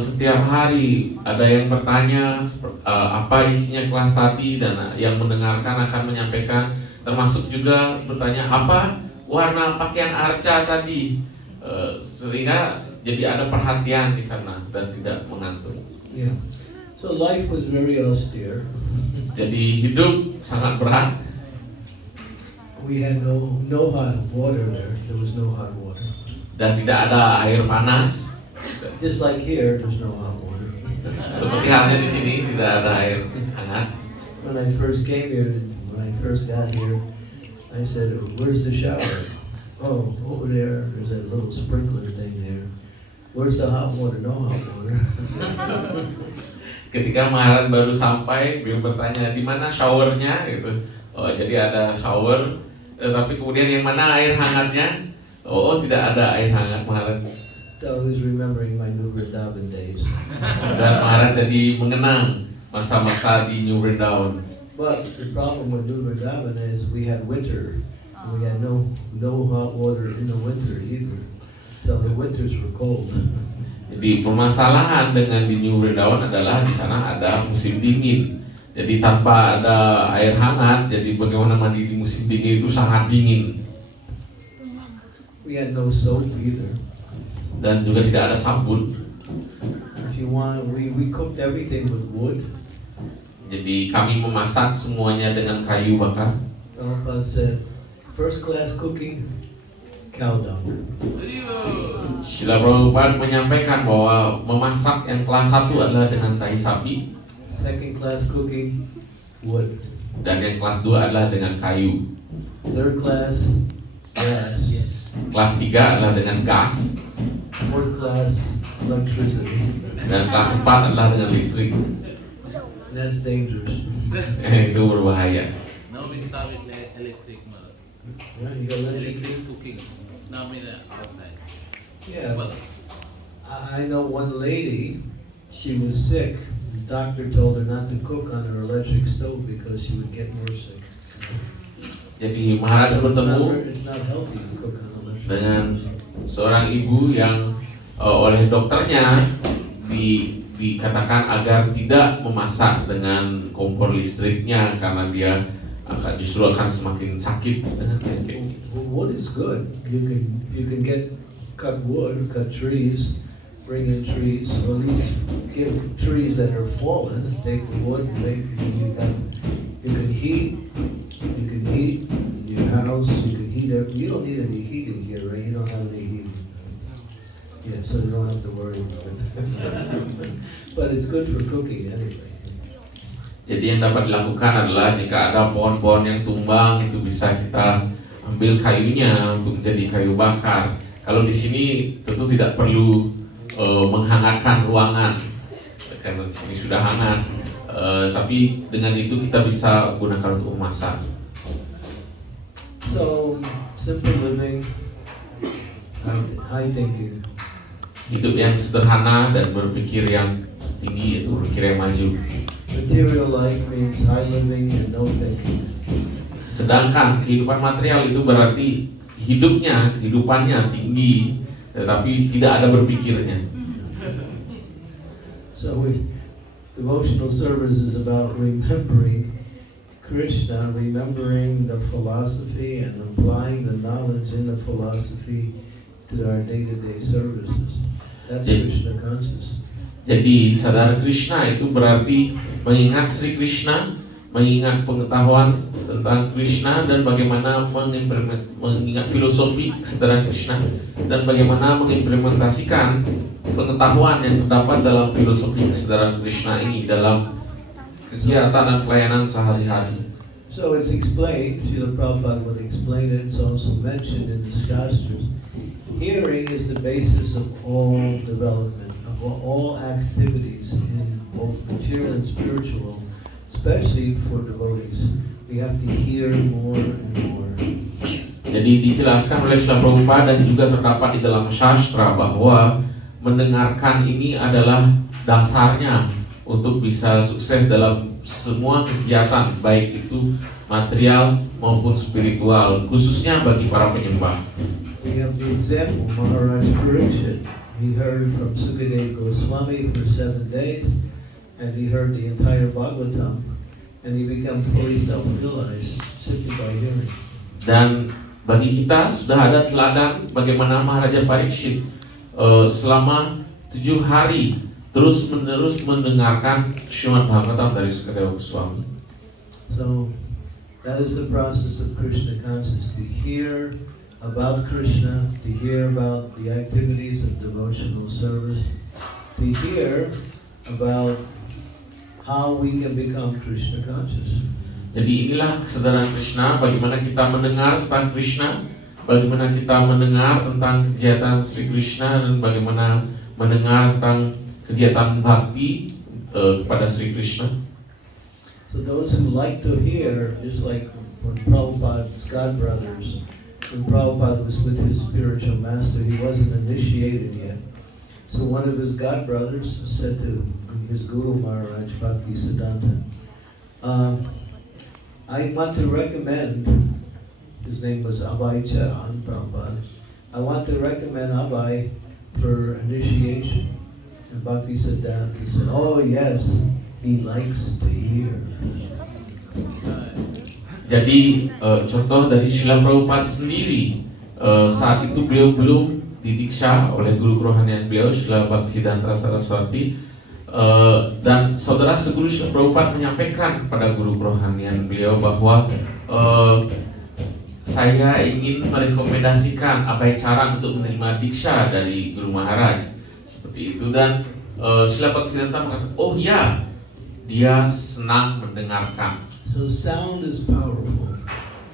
setiap hari, ada yang bertanya apa isinya kelas tadi dan yang mendengarkan akan menyampaikan, termasuk juga bertanya apa warna pakaian arca tadi, sehingga jadi ada perhatian di sana dan tidak mengantuk. Yeah. So life was very austere. Jadi hidup sangat berat. We had no hot water there. There was no hot water. Dan tidak ada air panas. Just like here, there's no hot water. Seperti halnya di sini tidak ada air hangat. When I first came here, when I first got here, I said, "Where's the shower?" "Oh, over there. There's that little sprinkler thing there." "Where's the hot water?" "No hot water." Ketika Maharan baru sampai, beliau bertanya di mana showernya gitu. Oh, jadi ada shower, tapi kemudian yang mana air hangatnya? Oh, tidak ada air hangat, Maharan. So I was remembering my New Vrindavan days. Dan Maharan jadi mengenang masa-masa di New Vrindavan. But the problem with New Vrindavan is we had winter. And we had no hot water in the winter either. So the winters were cold. Jadi permasalahan dengan di New Vrindavan adalah di sana ada musim dingin. Jadi tanpa ada air hangat, jadi bagaimana mandi di musim dingin itu sangat dingin. We had no soap either. Dan juga tidak ada sabun. If you want, we cooked everything with wood. Jadi kami memasak semuanya dengan kayu bakar. Prabhupada said, first class cooking, cow dung. Srila Prabhupada menyampaikan bahwa memasak yang kelas 1 adalah dengan tai sapi. Second class cooking, wood. Dan yang kelas 2 adalah dengan kayu. Third class, gas. Kelas 3 adalah dengan gas. fourth class electricity. Dan kelas 4 adalah dengan listrik. That's dangerous. Itu berbahaya. Now we start with the electric mode. Yeah, you got electric. Electric cooking. Now we are outside. Yeah, But I know one lady, she was sick. The doctor told her not to cook on her electric stove because she would get more sick. Jadi Maharaja bertemu It's not healthy to cook on electric dengan stoves. seorang ibu yang oleh dokternya dikatakan agar tidak memasak dengan kompor listriknya karena dia justru akan semakin sakit dengan penyakit. Well, wood is good. You can cut wood, cut trees, bring in trees, or at least get trees that are fallen. Take the wood, you can heat your house. You can heat it. You don't need any heating here, right? You don't have any heating. Yeah, so you don't have to worry about it. But it's good for cooking anyway. Jadi yang dapat dilakukan adalah jika ada pohon-pohon yang tumbang itu bisa kita ambil kayunya untuk menjadi kayu bakar. Kalau di sini tentu tidak perlu menghangatkan ruangan karena di sini sudah hangat. Tapi dengan itu kita bisa gunakan untuk memasak. So simple living, high thinking. Hidup yang sederhana dan berpikir yang tinggi, itu berpikir yang maju. Material life means high living and no thinking. Sedangkan kehidupan material itu berarti kehidupannya tinggi, tetapi tidak ada berpikirnya. So devotional service is about remembering Krishna, remembering the philosophy and applying the knowledge in the philosophy to our day-to-day services. That's Krishna consciousness. Jadi sadar Krishna itu berarti mengingat Sri Krishna, mengingat pengetahuan tentang Krishna dan bagaimana mengingat filosofi kesadaran Krishna dan bagaimana mengimplementasikan pengetahuan yang terdapat dalam filosofi kesadaran Krishna ini dalam kegiatan dan pelayanan sehari-hari. So it's explained, Srila Prabhupada would explain it, it's also mentioned in the Shastras. Hearing is the basis of all development, of all activities in both material and spiritual, especially for devotees. We have to hear more and more. Jadi dijelaskan oleh Srila Prabhupada dan juga terdapat di dalam Shastra bahwa mendengarkan ini adalah dasarnya untuk bisa sukses dalam semua kegiatan, baik itu material maupun spiritual, khususnya bagi para penyembah. We have the example, Maharaj Parikshit. He heard from Sukadeva Goswami for 7 days, and he heard the entire Bhagavatam, and he became fully self-realized simply by hearing. Dan bagi kita sudah ada teladan bagaimana Maharaja Parikshit selama 7 hari terus-menerus mendengarkan Srimad Bhagavatam dari Sukadeva Goswami. So that is the process of Krishna consciousness, to hear about Krishna, to hear about the activities of devotional service, to hear about how we can become Krishna conscious. Jadi inilah kesadaran Krishna, bagaimana kita mendengar tentang Krishna, bagaimana kita mendengar tentang kegiatan Sri Krishna, dan bagaimana mendengar tentang kegiatan bhakti kepada Sri Krishna. So those who like to hear, just like when Prabhupada's God brothers, when Prabhupada was with his spiritual master, he wasn't initiated yet. So one of his God brothers said to his Guru Maharaj, Bhakti Siddhanta, I want to recommend, his name was Abhay Charan Prabhupada, I want to recommend Abhay for initiation. And Bhakti Siddhanta said, oh yes, he likes to hear. Jadi contoh dari Srila Prabhupada sendiri, saat itu beliau belum didiksha oleh guru kerohanian beliau, Srila Bhaktisiddhanta Saraswati, dan saudara seguru Srila Prabhupada menyampaikan kepada guru kerohanian beliau bahwa saya ingin merekomendasikan Abhay Charan untuk menerima diksha dari Guru Maharaj, seperti itu. Dan Srila Bhaktisiddhanta mengatakan, oh ya, dia senang mendengarkan. So sound is powerful.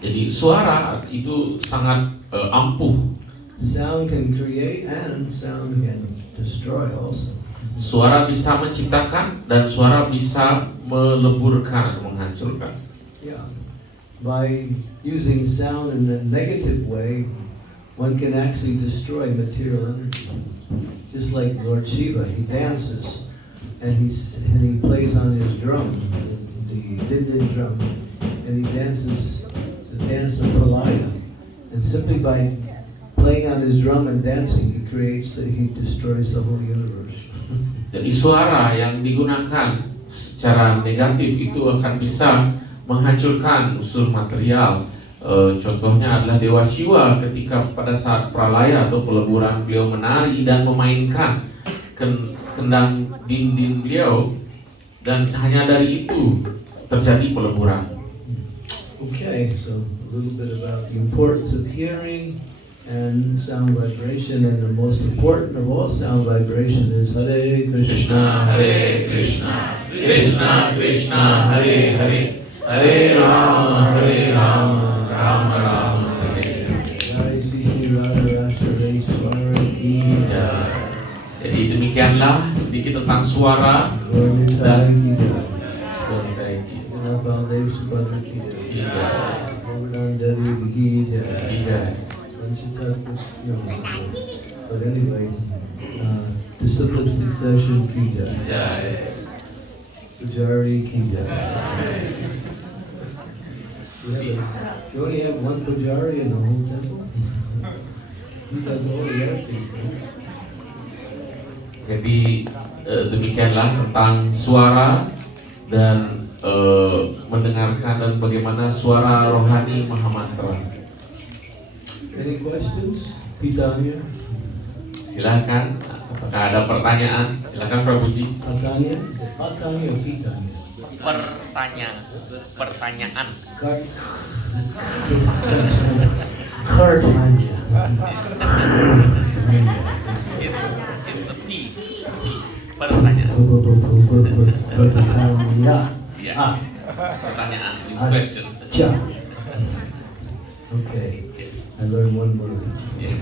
Jadi suara itu sangat ampuh. sound can create and sound can destroy also. Suara bisa menciptakan dan suara bisa meleburkan atau menghancurkan. Yeah. By using sound in a negative way, one can actually destroy material energy. Just like Lord Shiva, he dances and he plays on his drum, the Dindin drum, and he dances the dance of Pralaya. And simply by playing on his drum and dancing, he destroys the whole universe. Jadi suara yang digunakan secara negatif itu akan bisa menghancurkan unsur material. Contohnya adalah Dewa Shiva ketika pada saat pralaya atau peleburan beliau menari dan memainkan kendang dinding beliau, dan hanya dari itu terjadi peleburan. Okay, so a little bit about the importance of hearing and sound vibration, and the most important of all sound vibration is Hare Krishna, Hare Krishna, Krishna Krishna, Hare Hare, Hare Rama, Rama Rama, Hare Hare. Jai Shri Radha Rashareshwara Ki Jai. Jadi demikianlah sedikit tentang suara Gaur Nitai Ki Jai. Perbaiki. Jagannath Baldev Subhadra Ki Jai. Jai. Govardhan Devi Ki Jai. Jai. No, but anyway, disciple succession Ki Jai. Jai. Pujari Ki Jai. You only have one Pujari in the whole temple? He does all the other things. Jadi demikianlah tentang suara dan mendengarkan dan bagaimana suara rohani Mahamantra. Any questions? Pitanya? Silakan, apakah ada pertanyaan? Silakan Prabuji. Patanya? Patanya or Pitanya? Pertanyaan. Kartanya. It's a P. Pertanyaan. Patanya. Ya. Ah. Pertanyaan. It's question. Cha. Okay. Yes. I learned one word. Yes.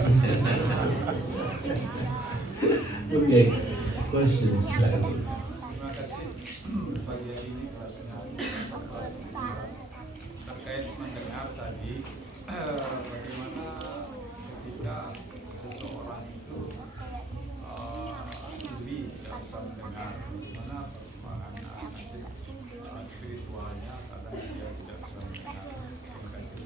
Okay. Questions? Terima kasih pagi hari ini kelasnya terkait mendengar tadi bagaimana ketika seseorang itu sendiri tidak bisa mendengar, bagaimana perkembangan nasib spiritualnya kadang dia tidak bisa mendengar. Terima kasih.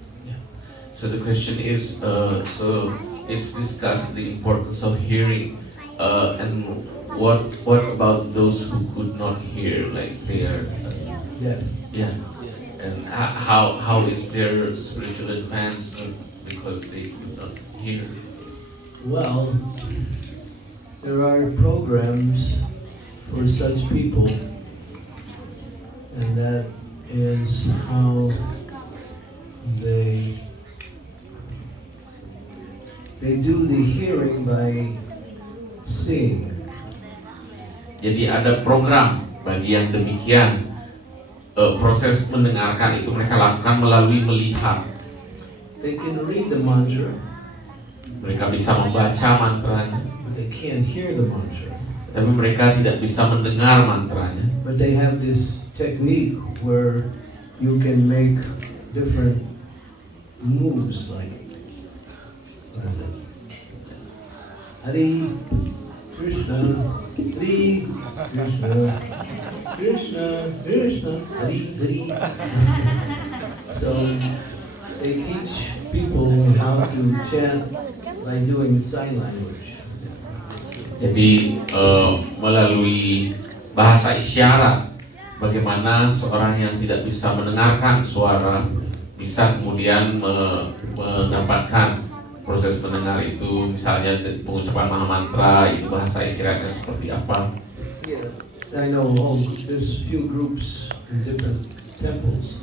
So the question is, so it's discussed the importance of hearing, and what about those who could not hear, like they are, Yeah. and how is their spiritual advancement because they could not hear? Well, there are programs for such people, and that is how they do the hearing by seeing. Jadi ada program bagi yang demikian, proses mendengarkan itu mereka lakukan melalui melihat. They can read the mantra, Mereka bisa membaca mantranya, but they can't hear the mantra. tapi mereka tidak bisa mendengar mantranya. But they have this technique where you can make different moves, like Hari Krishna, Hari Krishna, Krishna Krishna, Hari Hari. So they teach people how to chant by doing sign language. Jadi melalui bahasa isyarat, bagaimana seorang yang tidak bisa mendengarkan suara bisa kemudian mendapatkan proses mendengar itu, misalnya pengucapan Mahamantra itu bahasa isyaratnya seperti apa. Yeah, I know there's few groups in different temples,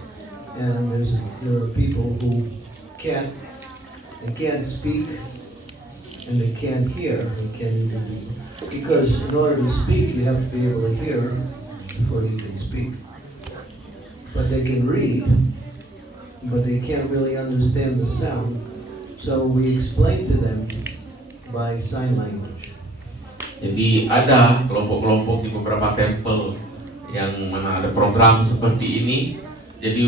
and there are people who can't speak and they can't hear. They can't even, because in order to speak, you have to be able to hear before you can speak. But they can read, but they can't really understand the sound. So we explain to them by sign language. Jadi ada kelompok-kelompok di beberapa temple yang mana ada program seperti ini. Jadi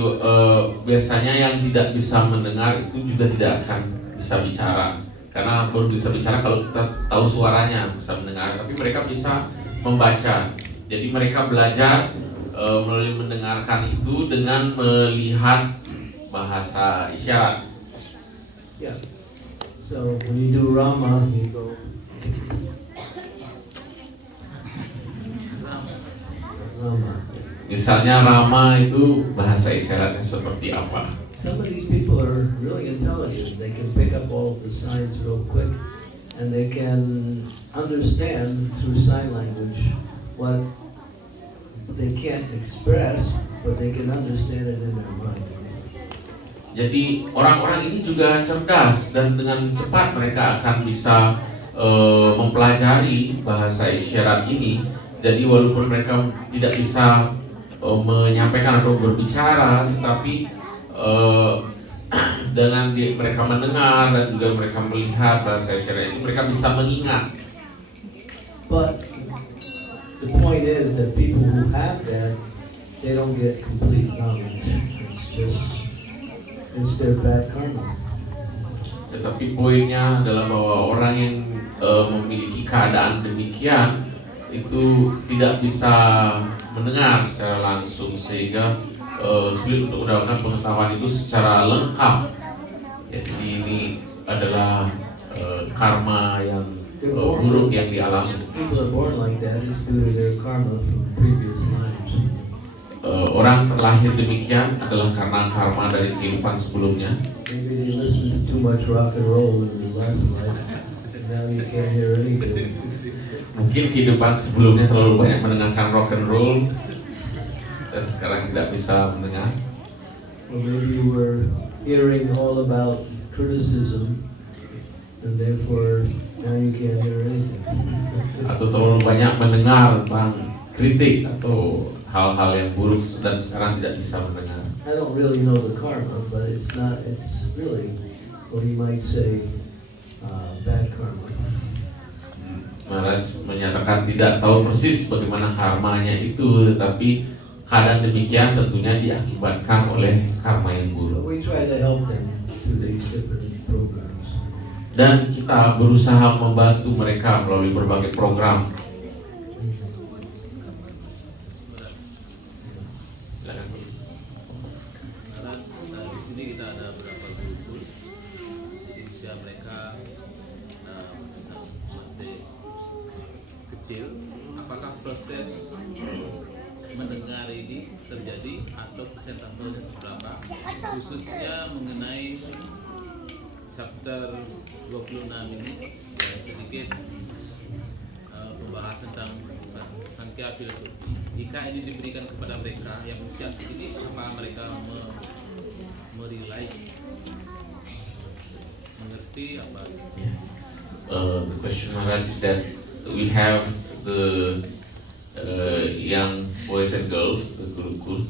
biasanya yang tidak bisa mendengar itu juga tidak akan bisa bicara, karena baru bisa bicara kalau kita tahu suaranya, bisa mendengar. Tapi mereka bisa membaca. Jadi mereka belajar melalui mendengarkan itu dengan melihat bahasa isyarat. Yeah. So when you do Rama, you go Rama. Misalnya Rama itu bahasa isyaratnya seperti apa? Some of these people are really intelligent. They can pick up all of the signs real quick, and they can understand through sign language what they can't express, but they can understand it in their mind. Jadi orang-orang ini juga cerdas dan dengan cepat mereka akan bisa mempelajari bahasa isyarat ini. Jadi walaupun mereka tidak bisa menyampaikan atau berbicara, tetapi dengan mereka mendengar dan juga mereka melihat bahasa isyarat itu, mereka bisa mengingat. But the point is that people who have that, they don't get complete knowledge. It's their bad karma. Tetapi poinnya adalah bahwa orang yang memiliki keadaan demikian itu tidak bisa mendengar secara langsung, sehingga sulit untuk mendapatkan pengetahuan itu secara lengkap. Jadi ini adalah karma yang buruk yang dialami. People are born like that is due to their karma from previous lives. Orang terlahir demikian adalah karena karma dari kehidupan sebelumnya. Maybe they listened to too much rock and roll in their last life, and now you can't hear anything. Mungkin kehidupan sebelumnya terlalu banyak mendengarkan rock and roll dan sekarang tidak bisa mendengar. Or maybe you were hearing all about criticism, and therefore now you can't hear anything. Atau terlalu banyak mendengar tentang kritik atau hal-hal yang buruk dan sekarang tidak bisa mendengar. I don't really know the karma, but it's really what you might say bad karma. Maras menyatakan tidak tahu persis bagaimana karmanya itu, tetapi keadaan demikian tentunya diakibatkan oleh karma yang buruk. We try to help them through these different programs. Dan kita berusaha membantu mereka melalui berbagai program. Di sini kita ada beberapa guru, jadi usia mereka masih kecil. Apakah proses mendengar ini terjadi atau persentasenya seberapa, khususnya mengenai chapter 26 ini, dan sedikit membahas tentang Sankhya filosofi. Jika ini diberikan kepada mereka yang usia segini, apakah mereka merealize, mengerti apa? The question Maharaj is that we have the young boys and girls, the Gurukul,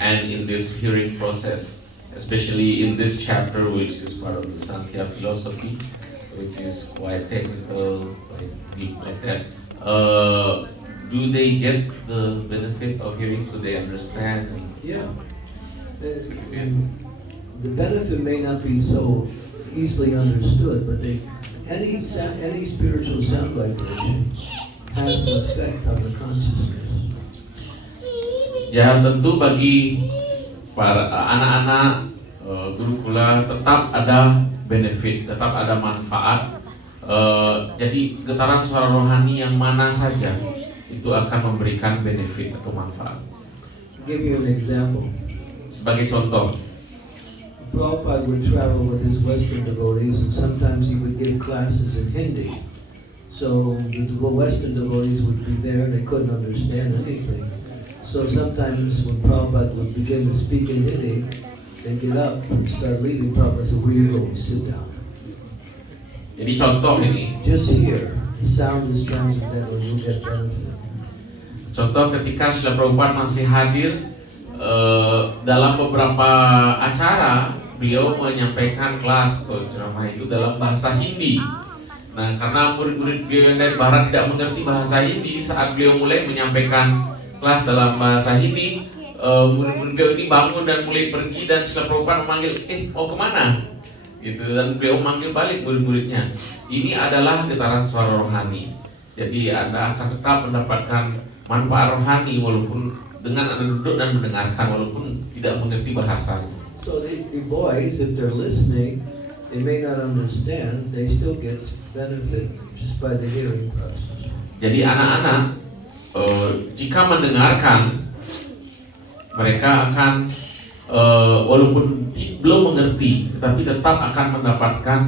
and in this hearing process, especially in this chapter, which is part of the Sankhya philosophy, which is quite technical, quite deep like that. Do they get the benefit of hearing? Do they understand? Yeah. And the benefit may not be so easily understood, but any spiritual sound vibration has an effect on the consciousness. Ya, tentu bagi para anak-anak Gurukula tetap ada benefit, tetap ada manfaat. Jadi getaran suara rohani yang mana saja itu akan memberikan benefit atau manfaat. To give you an example, Sebagai contoh, Prabhupada would travel with his Western devotees, and sometimes he would give classes in Hindi. So the Western devotees would be there, and they couldn't understand anything. So sometimes when Prabhupada would begin to speak in Hindi, they'd get up and start leaving. Prabhupada said, "Where are you going? Sit down." jadi contoh ini, Just hear the sound is transcendental, you'll get benefit. contoh ketika Srila Prabhupada masih hadir dalam beberapa acara, beliau menyampaikan kelas atau ceramah itu dalam bahasa Hindi. Nah, karena murid-murid beliau yang dari barat tidak mengerti bahasa Hindi, saat beliau mulai menyampaikan kelas dalam bahasa Hindi, murid-murid beliau ini bangun dan mulai pergi, dan Srila Prabhupada memanggil, mau kemana? Gitu, dan beliau memanggil balik murid-muridnya. Ini adalah getaran suara rohani. Jadi Anda akan tetap mendapatkan manfaat rohani walaupun dengan Anda duduk dan mendengarkan walaupun tidak mengerti bahasanya. So the boys, if they're listening, they may not understand, they still get benefit just by the hearing process. Jadi anak-anak jika mendengarkan, mereka akan walaupun belum mengerti, tetapi tetap akan mendapatkan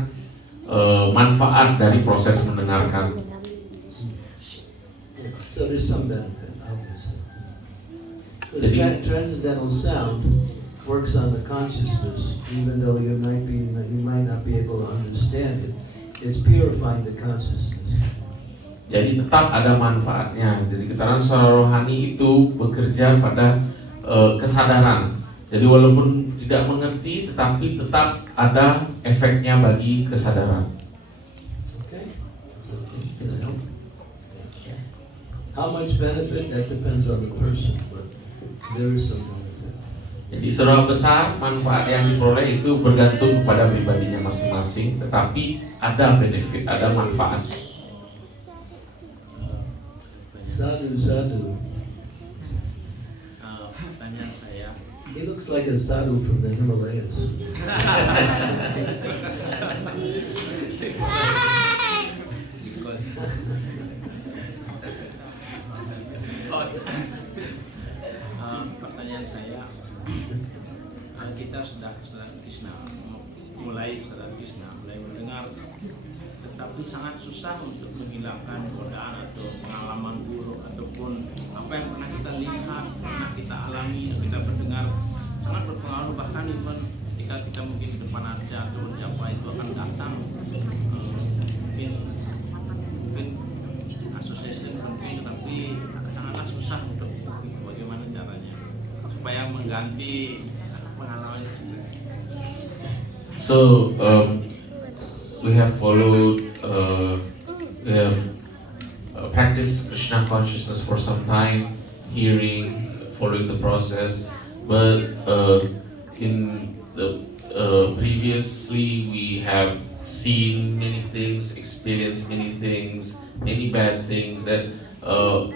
manfaat dari proses mendengarkan. So there's some benefit, obviously. The Jadi- transcendental sound works on the consciousness, even though you might not be able to understand it. It's purifying the consciousness. Jadi tetap ada manfaatnya. Jadi getaran suara rohani itu bekerja pada kesadaran. Jadi walaupun tidak mengerti, tetapi tetap ada efeknya bagi kesadaran. Okay? How much benefit? That depends on the person, but there is some benefit. Jadi seberapa besar manfaat yang diperoleh itu bergantung kepada pribadinya masing-masing, tetapi ada benefit, ada manfaat. Sadhu, sadhu. Pertanyaan saya, He looks like a sadhu from the Himalayas. because pertanyaan saya, kita sudah sadar Krishna, mulai sadar Krishna, mulai mendengar, tetapi sangat susah untuk menghilangkan godaan atau pengalaman buruk ataupun apa yang pernah kita lihat, pernah kita alami, kita mendengar sangat berpengaruh, bahkan even ketika kita mungkin di depan arca atau apa itu akan datang, mungkin association penting, tapi sangatlah susah untuk bagaimana caranya supaya mengganti pengalaman itu. So we have followed, we have practiced Krishna consciousness for some time, hearing, following the process. But in the previously we have seen many things, experienced many things, many bad things. That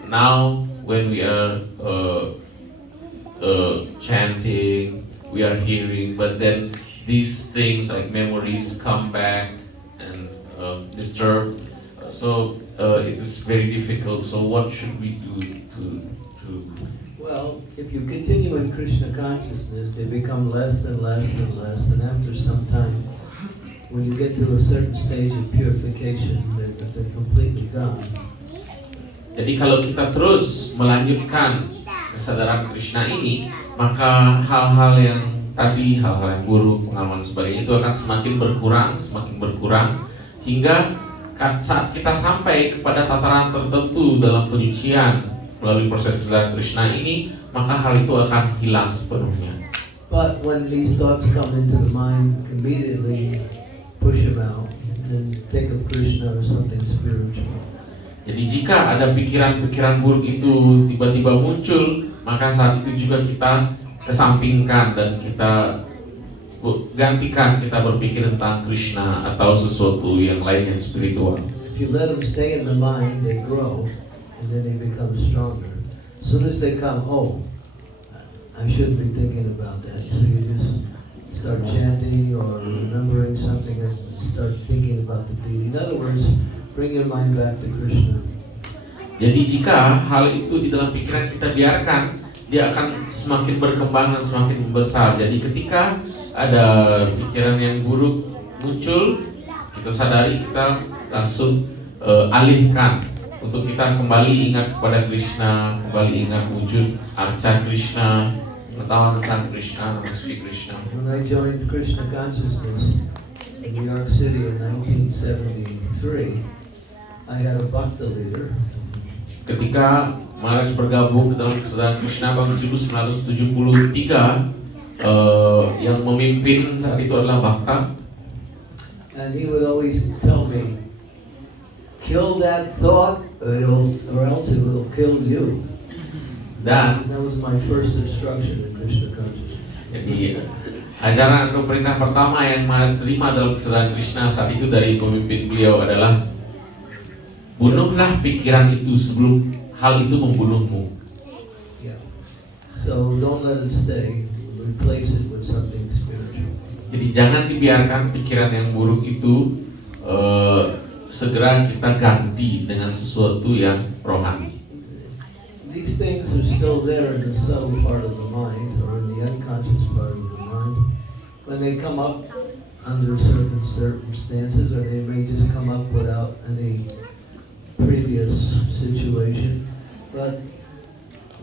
now when we are chanting, we are hearing, but then these things like memories come back and disturb. So it is very difficult. So what should we do to Well, if you continue in Krishna consciousness, they become less and less and less, and after some time, when you get to a certain stage of purification, they're completely gone. Jadi kalau kita terus melanjutkan kesadaran Krishna ini, maka hal-hal yang tadi, hal-hal yang buruk, pengalaman sebagainya itu akan semakin berkurang, hingga saat kita sampai kepada tataran tertentu dalam penyucian melalui proses kesadaran Krishna ini, maka hal itu akan hilang sepenuhnya. But when these thoughts come into the mind, immediately push them out and think of Krishna or something spiritual. Jadi jika ada pikiran-pikiran buruk itu tiba-tiba muncul, maka saat itu juga kita kesampingkan dan kita gantikan, kita berpikir tentang Krishna atau sesuatu yang lain yang spiritual. If you let them stay in the mind, they grow and then they become stronger. As soon as they come, oh, I shouldn't be thinking about that. So you just start chanting or remembering something and start thinking about the deity. In other words, bring your mind back to Krishna. Jadi jika hal itu di dalam pikiran kita biarkan, dia akan semakin berkembang dan semakin besar. Jadi ketika ada pikiran yang buruk muncul, kita sadari, kita langsung alihkan untuk kita kembali ingat kepada Krishna, kembali ingat wujud arca Krishna, pengetahuan tentang Krishna, nama suci Krishna. When I joined Krishna consciousness in New York City in 1973, I had a bhakta leader. Ketika Maharaj bergabung ke dalam kesadaran Krishna tahun 1973, yang memimpin saat itu adalah Bhakta. And he would always tell me, kill that thought, or else it will kill you. Dan That was my first instruction in Krishna consciousness. jadi ajaran atau perintah pertama yang Maharaj terima dalam kesadaran Krishna saat itu dari pemimpin beliau adalah bunuhlah pikiran itu sebelum hal itu membunuhmu. Yeah. So don't let it stay. Replace it with something spiritual. Jadi jangan dibiarkan pikiran yang buruk itu segera kita ganti dengan sesuatu yang rohani. These things are still there in the subtle part of the mind, or in the unconscious part of the mind. When they come up under certain circumstances, or they may just come up without any previous situation, but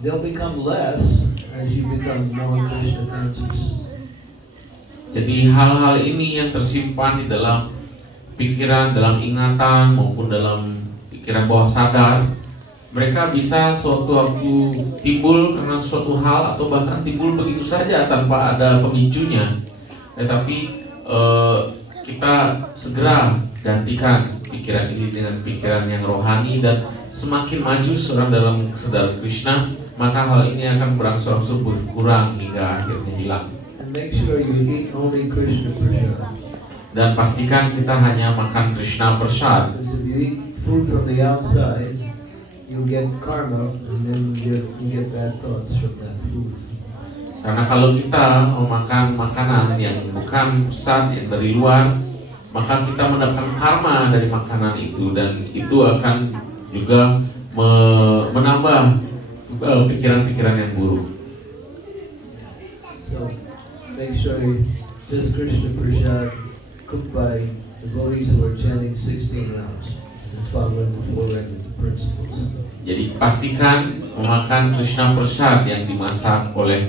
they'll become less as you become more Krishna conscious. Jadi hal-hal ini yang tersimpan di dalam pikiran, dalam ingatan maupun dalam pikiran bawah sadar, mereka bisa suatu waktu timbul karena suatu hal atau bahkan timbul begitu saja tanpa ada pemicunya. Tetapi kita segera gantikan pikiran ini dengan pikiran yang rohani, dan semakin maju seorang dalam kesadaran Krishna, maka hal ini akan berangsur-angsur berkurang hingga akhirnya hilang. And make sure you eat only Krishna prasad. Dan pastikan kita hanya makan Krishna Prasad. Because if you eat food from the outside, you get karma, and then you get bad thoughts from that food. Karena kalau kita memakan makanan yang bukan prasad, yang dari luar, maka kita mendapatkan karma dari makanan itu, dan itu akan juga menambah pikiran-pikiran yang buruk. So make sure you just Krishna prasad cooked by devotees who are chanting 16 rounds and following the four regular principles. Jadi pastikan memakan Krishna Prasad yang dimasak oleh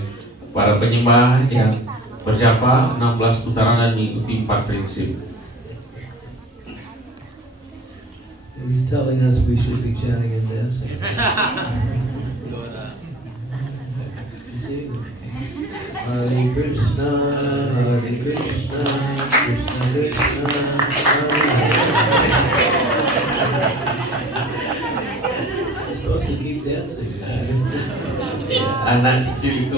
para penyembah yang berjapa 16 putaran dan mengikuti 4 prinsip. He's telling us we should be chanting and dancing. See? Hare Krishna, Hare Krishna, Krishna Krishna, Hare Hare. You're supposed to keep dancing. Anak kecil itu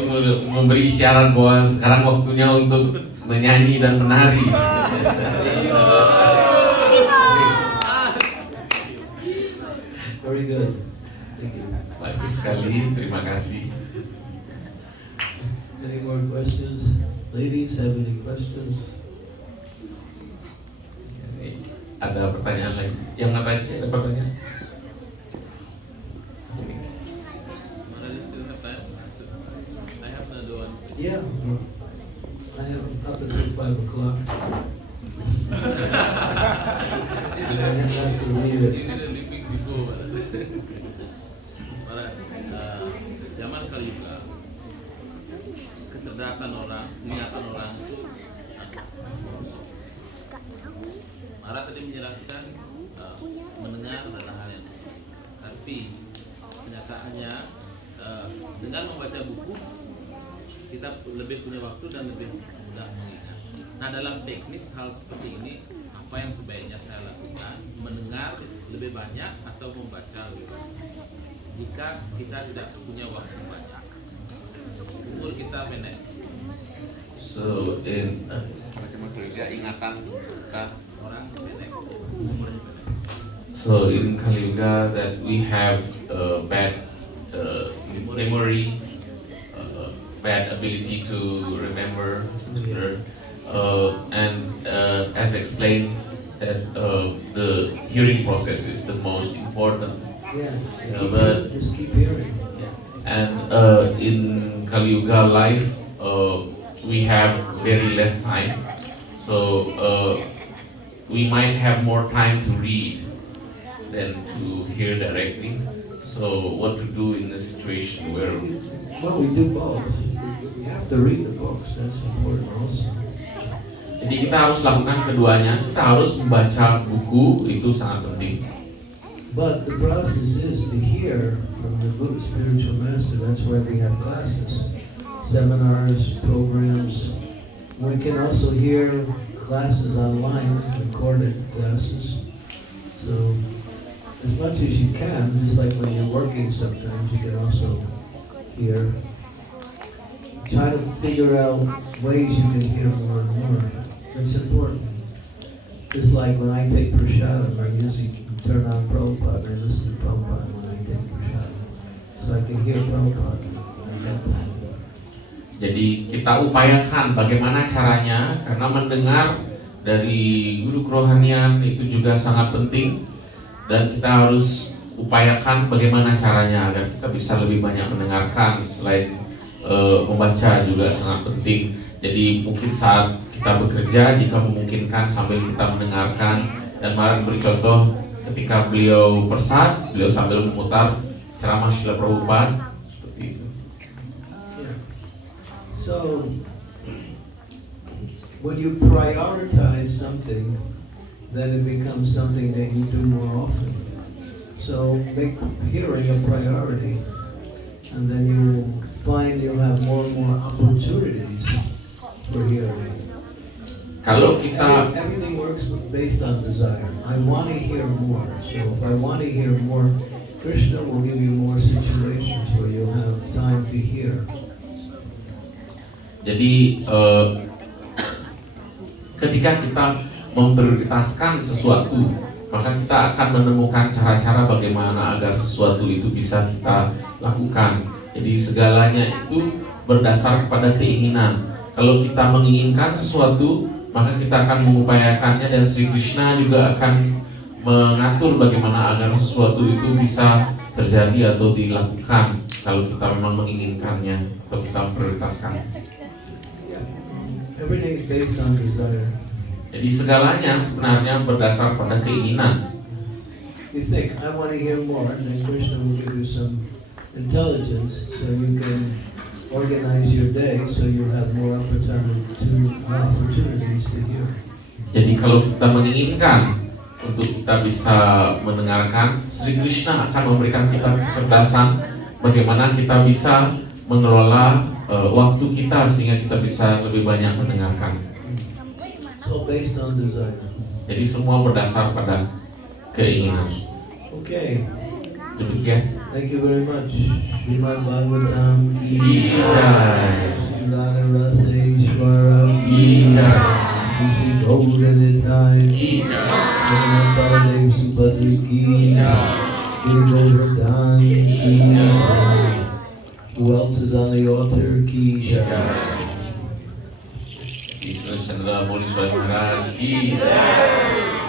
memberi isyarat bahwa sekarang waktunya untuk menyanyi dan menari. Very good. Thank you. Bagus sekali, terima kasih. Any more questions? Ladies, have any questions? Ada pertanyaan lagi? Yang apa sih? Ada pertanyaan? I have another one. Yeah. I have up until 5 o'clock. And I have to leave it. Ini dan living before. Zaman kali juga kecerdasan orang, ingatan orang itu Mara tadi menjelaskan mendengar adalah hal yang tapi kenyataannya dengan membaca buku kita lebih punya waktu dan lebih mudah mengingat. Nah, dalam teknis hal seperti ini apa yang sebaiknya saya lakukan? Mendengar lebih banyak atau membaca lebih banyak? Jika kita tidak punya waktu banyak, umur kita pendek. So in macam kerja ingatan kita Orang pendek, umurnya pendek. So in Kali Yuga that we have bad memory, bad ability to remember, and as explained that the hearing process is the most important. Yeah. But Just keep hearing. and in Kali Yuga life we have very less time, so we might have more time to read than to hear directly. So what to do in the situation where Well, we do both. We have to read the books. That's important also. jadi kita harus lakukan keduanya. Kita harus membaca buku, itu sangat penting. But the process is to hear from the good spiritual master. That's why we have classes, seminars, programs. We can also hear classes online, recorded classes. So as much as you can, just like when you're working sometimes, you can also hear. Try to figure out ways you can hear more and more. It's important. Just like when I take prashadam, I usually turn on Prabhupada and I listen to Prabhupada when I take prashadam. So I can hear Prabhupada at that time. Jadi kita upayakan bagaimana caranya, karena mendengar dari guru kerohanian itu juga sangat penting, dan kita harus upayakan bagaimana caranya agar kita bisa lebih banyak mendengarkan. Selain membaca juga sangat penting. Jadi mungkin saat kita bekerja, jika memungkinkan sambil kita mendengarkan. Dan Maharaj beri contoh ketika beliau persat, beliau sambil memutar ceramah Srila Prabhupada seperti itu. So, when you prioritize something, then it becomes something that you do more often. So, make hearing a priority, and then you find you'll have more and more opportunities for hearing. Kalau kita Everything works based on desire. I want to hear more. So, if I want to hear more, Krishna will give you more situations where you'll have time to hear. Jadi ketika kita memprioritaskan sesuatu, maka kita akan menemukan cara-cara bagaimana agar sesuatu itu bisa kita lakukan. Jadi segalanya itu berdasar pada keinginan. Kalau kita menginginkan sesuatu, maka kita akan mengupayakannya, dan Sri Krishna juga akan mengatur bagaimana agar sesuatu itu bisa terjadi atau dilakukan kalau kita memang menginginkannya atau kita prioritaskan. Everything is based on desire. Jadi segalanya sebenarnya berdasar pada keinginan. You think, I want to hear more, and then Krishna will give you some intelligence so you can organize your day so you have more opportunities to hear. Jadi kalau kita menginginkan untuk kita bisa mendengarkan, Sri Krishna akan memberikan kita kecerdasan bagaimana kita bisa mengelola waktu kita sehingga kita bisa lebih banyak mendengarkan. So based on desire. Jadi semua berdasar pada keinginan. Okay, Demikian. thank you very much. Srimad Bhagavatam ki Jai. Srimad Rasa Ishvara Ki Jai. Shri Gaudanitai Ki Jai. Srimad Baladev Subhadri ki Shri Govardhan ki Who else is on the altar? Ki Jai. Krishna Chandra Muni Swami Maharaj Ki Jai.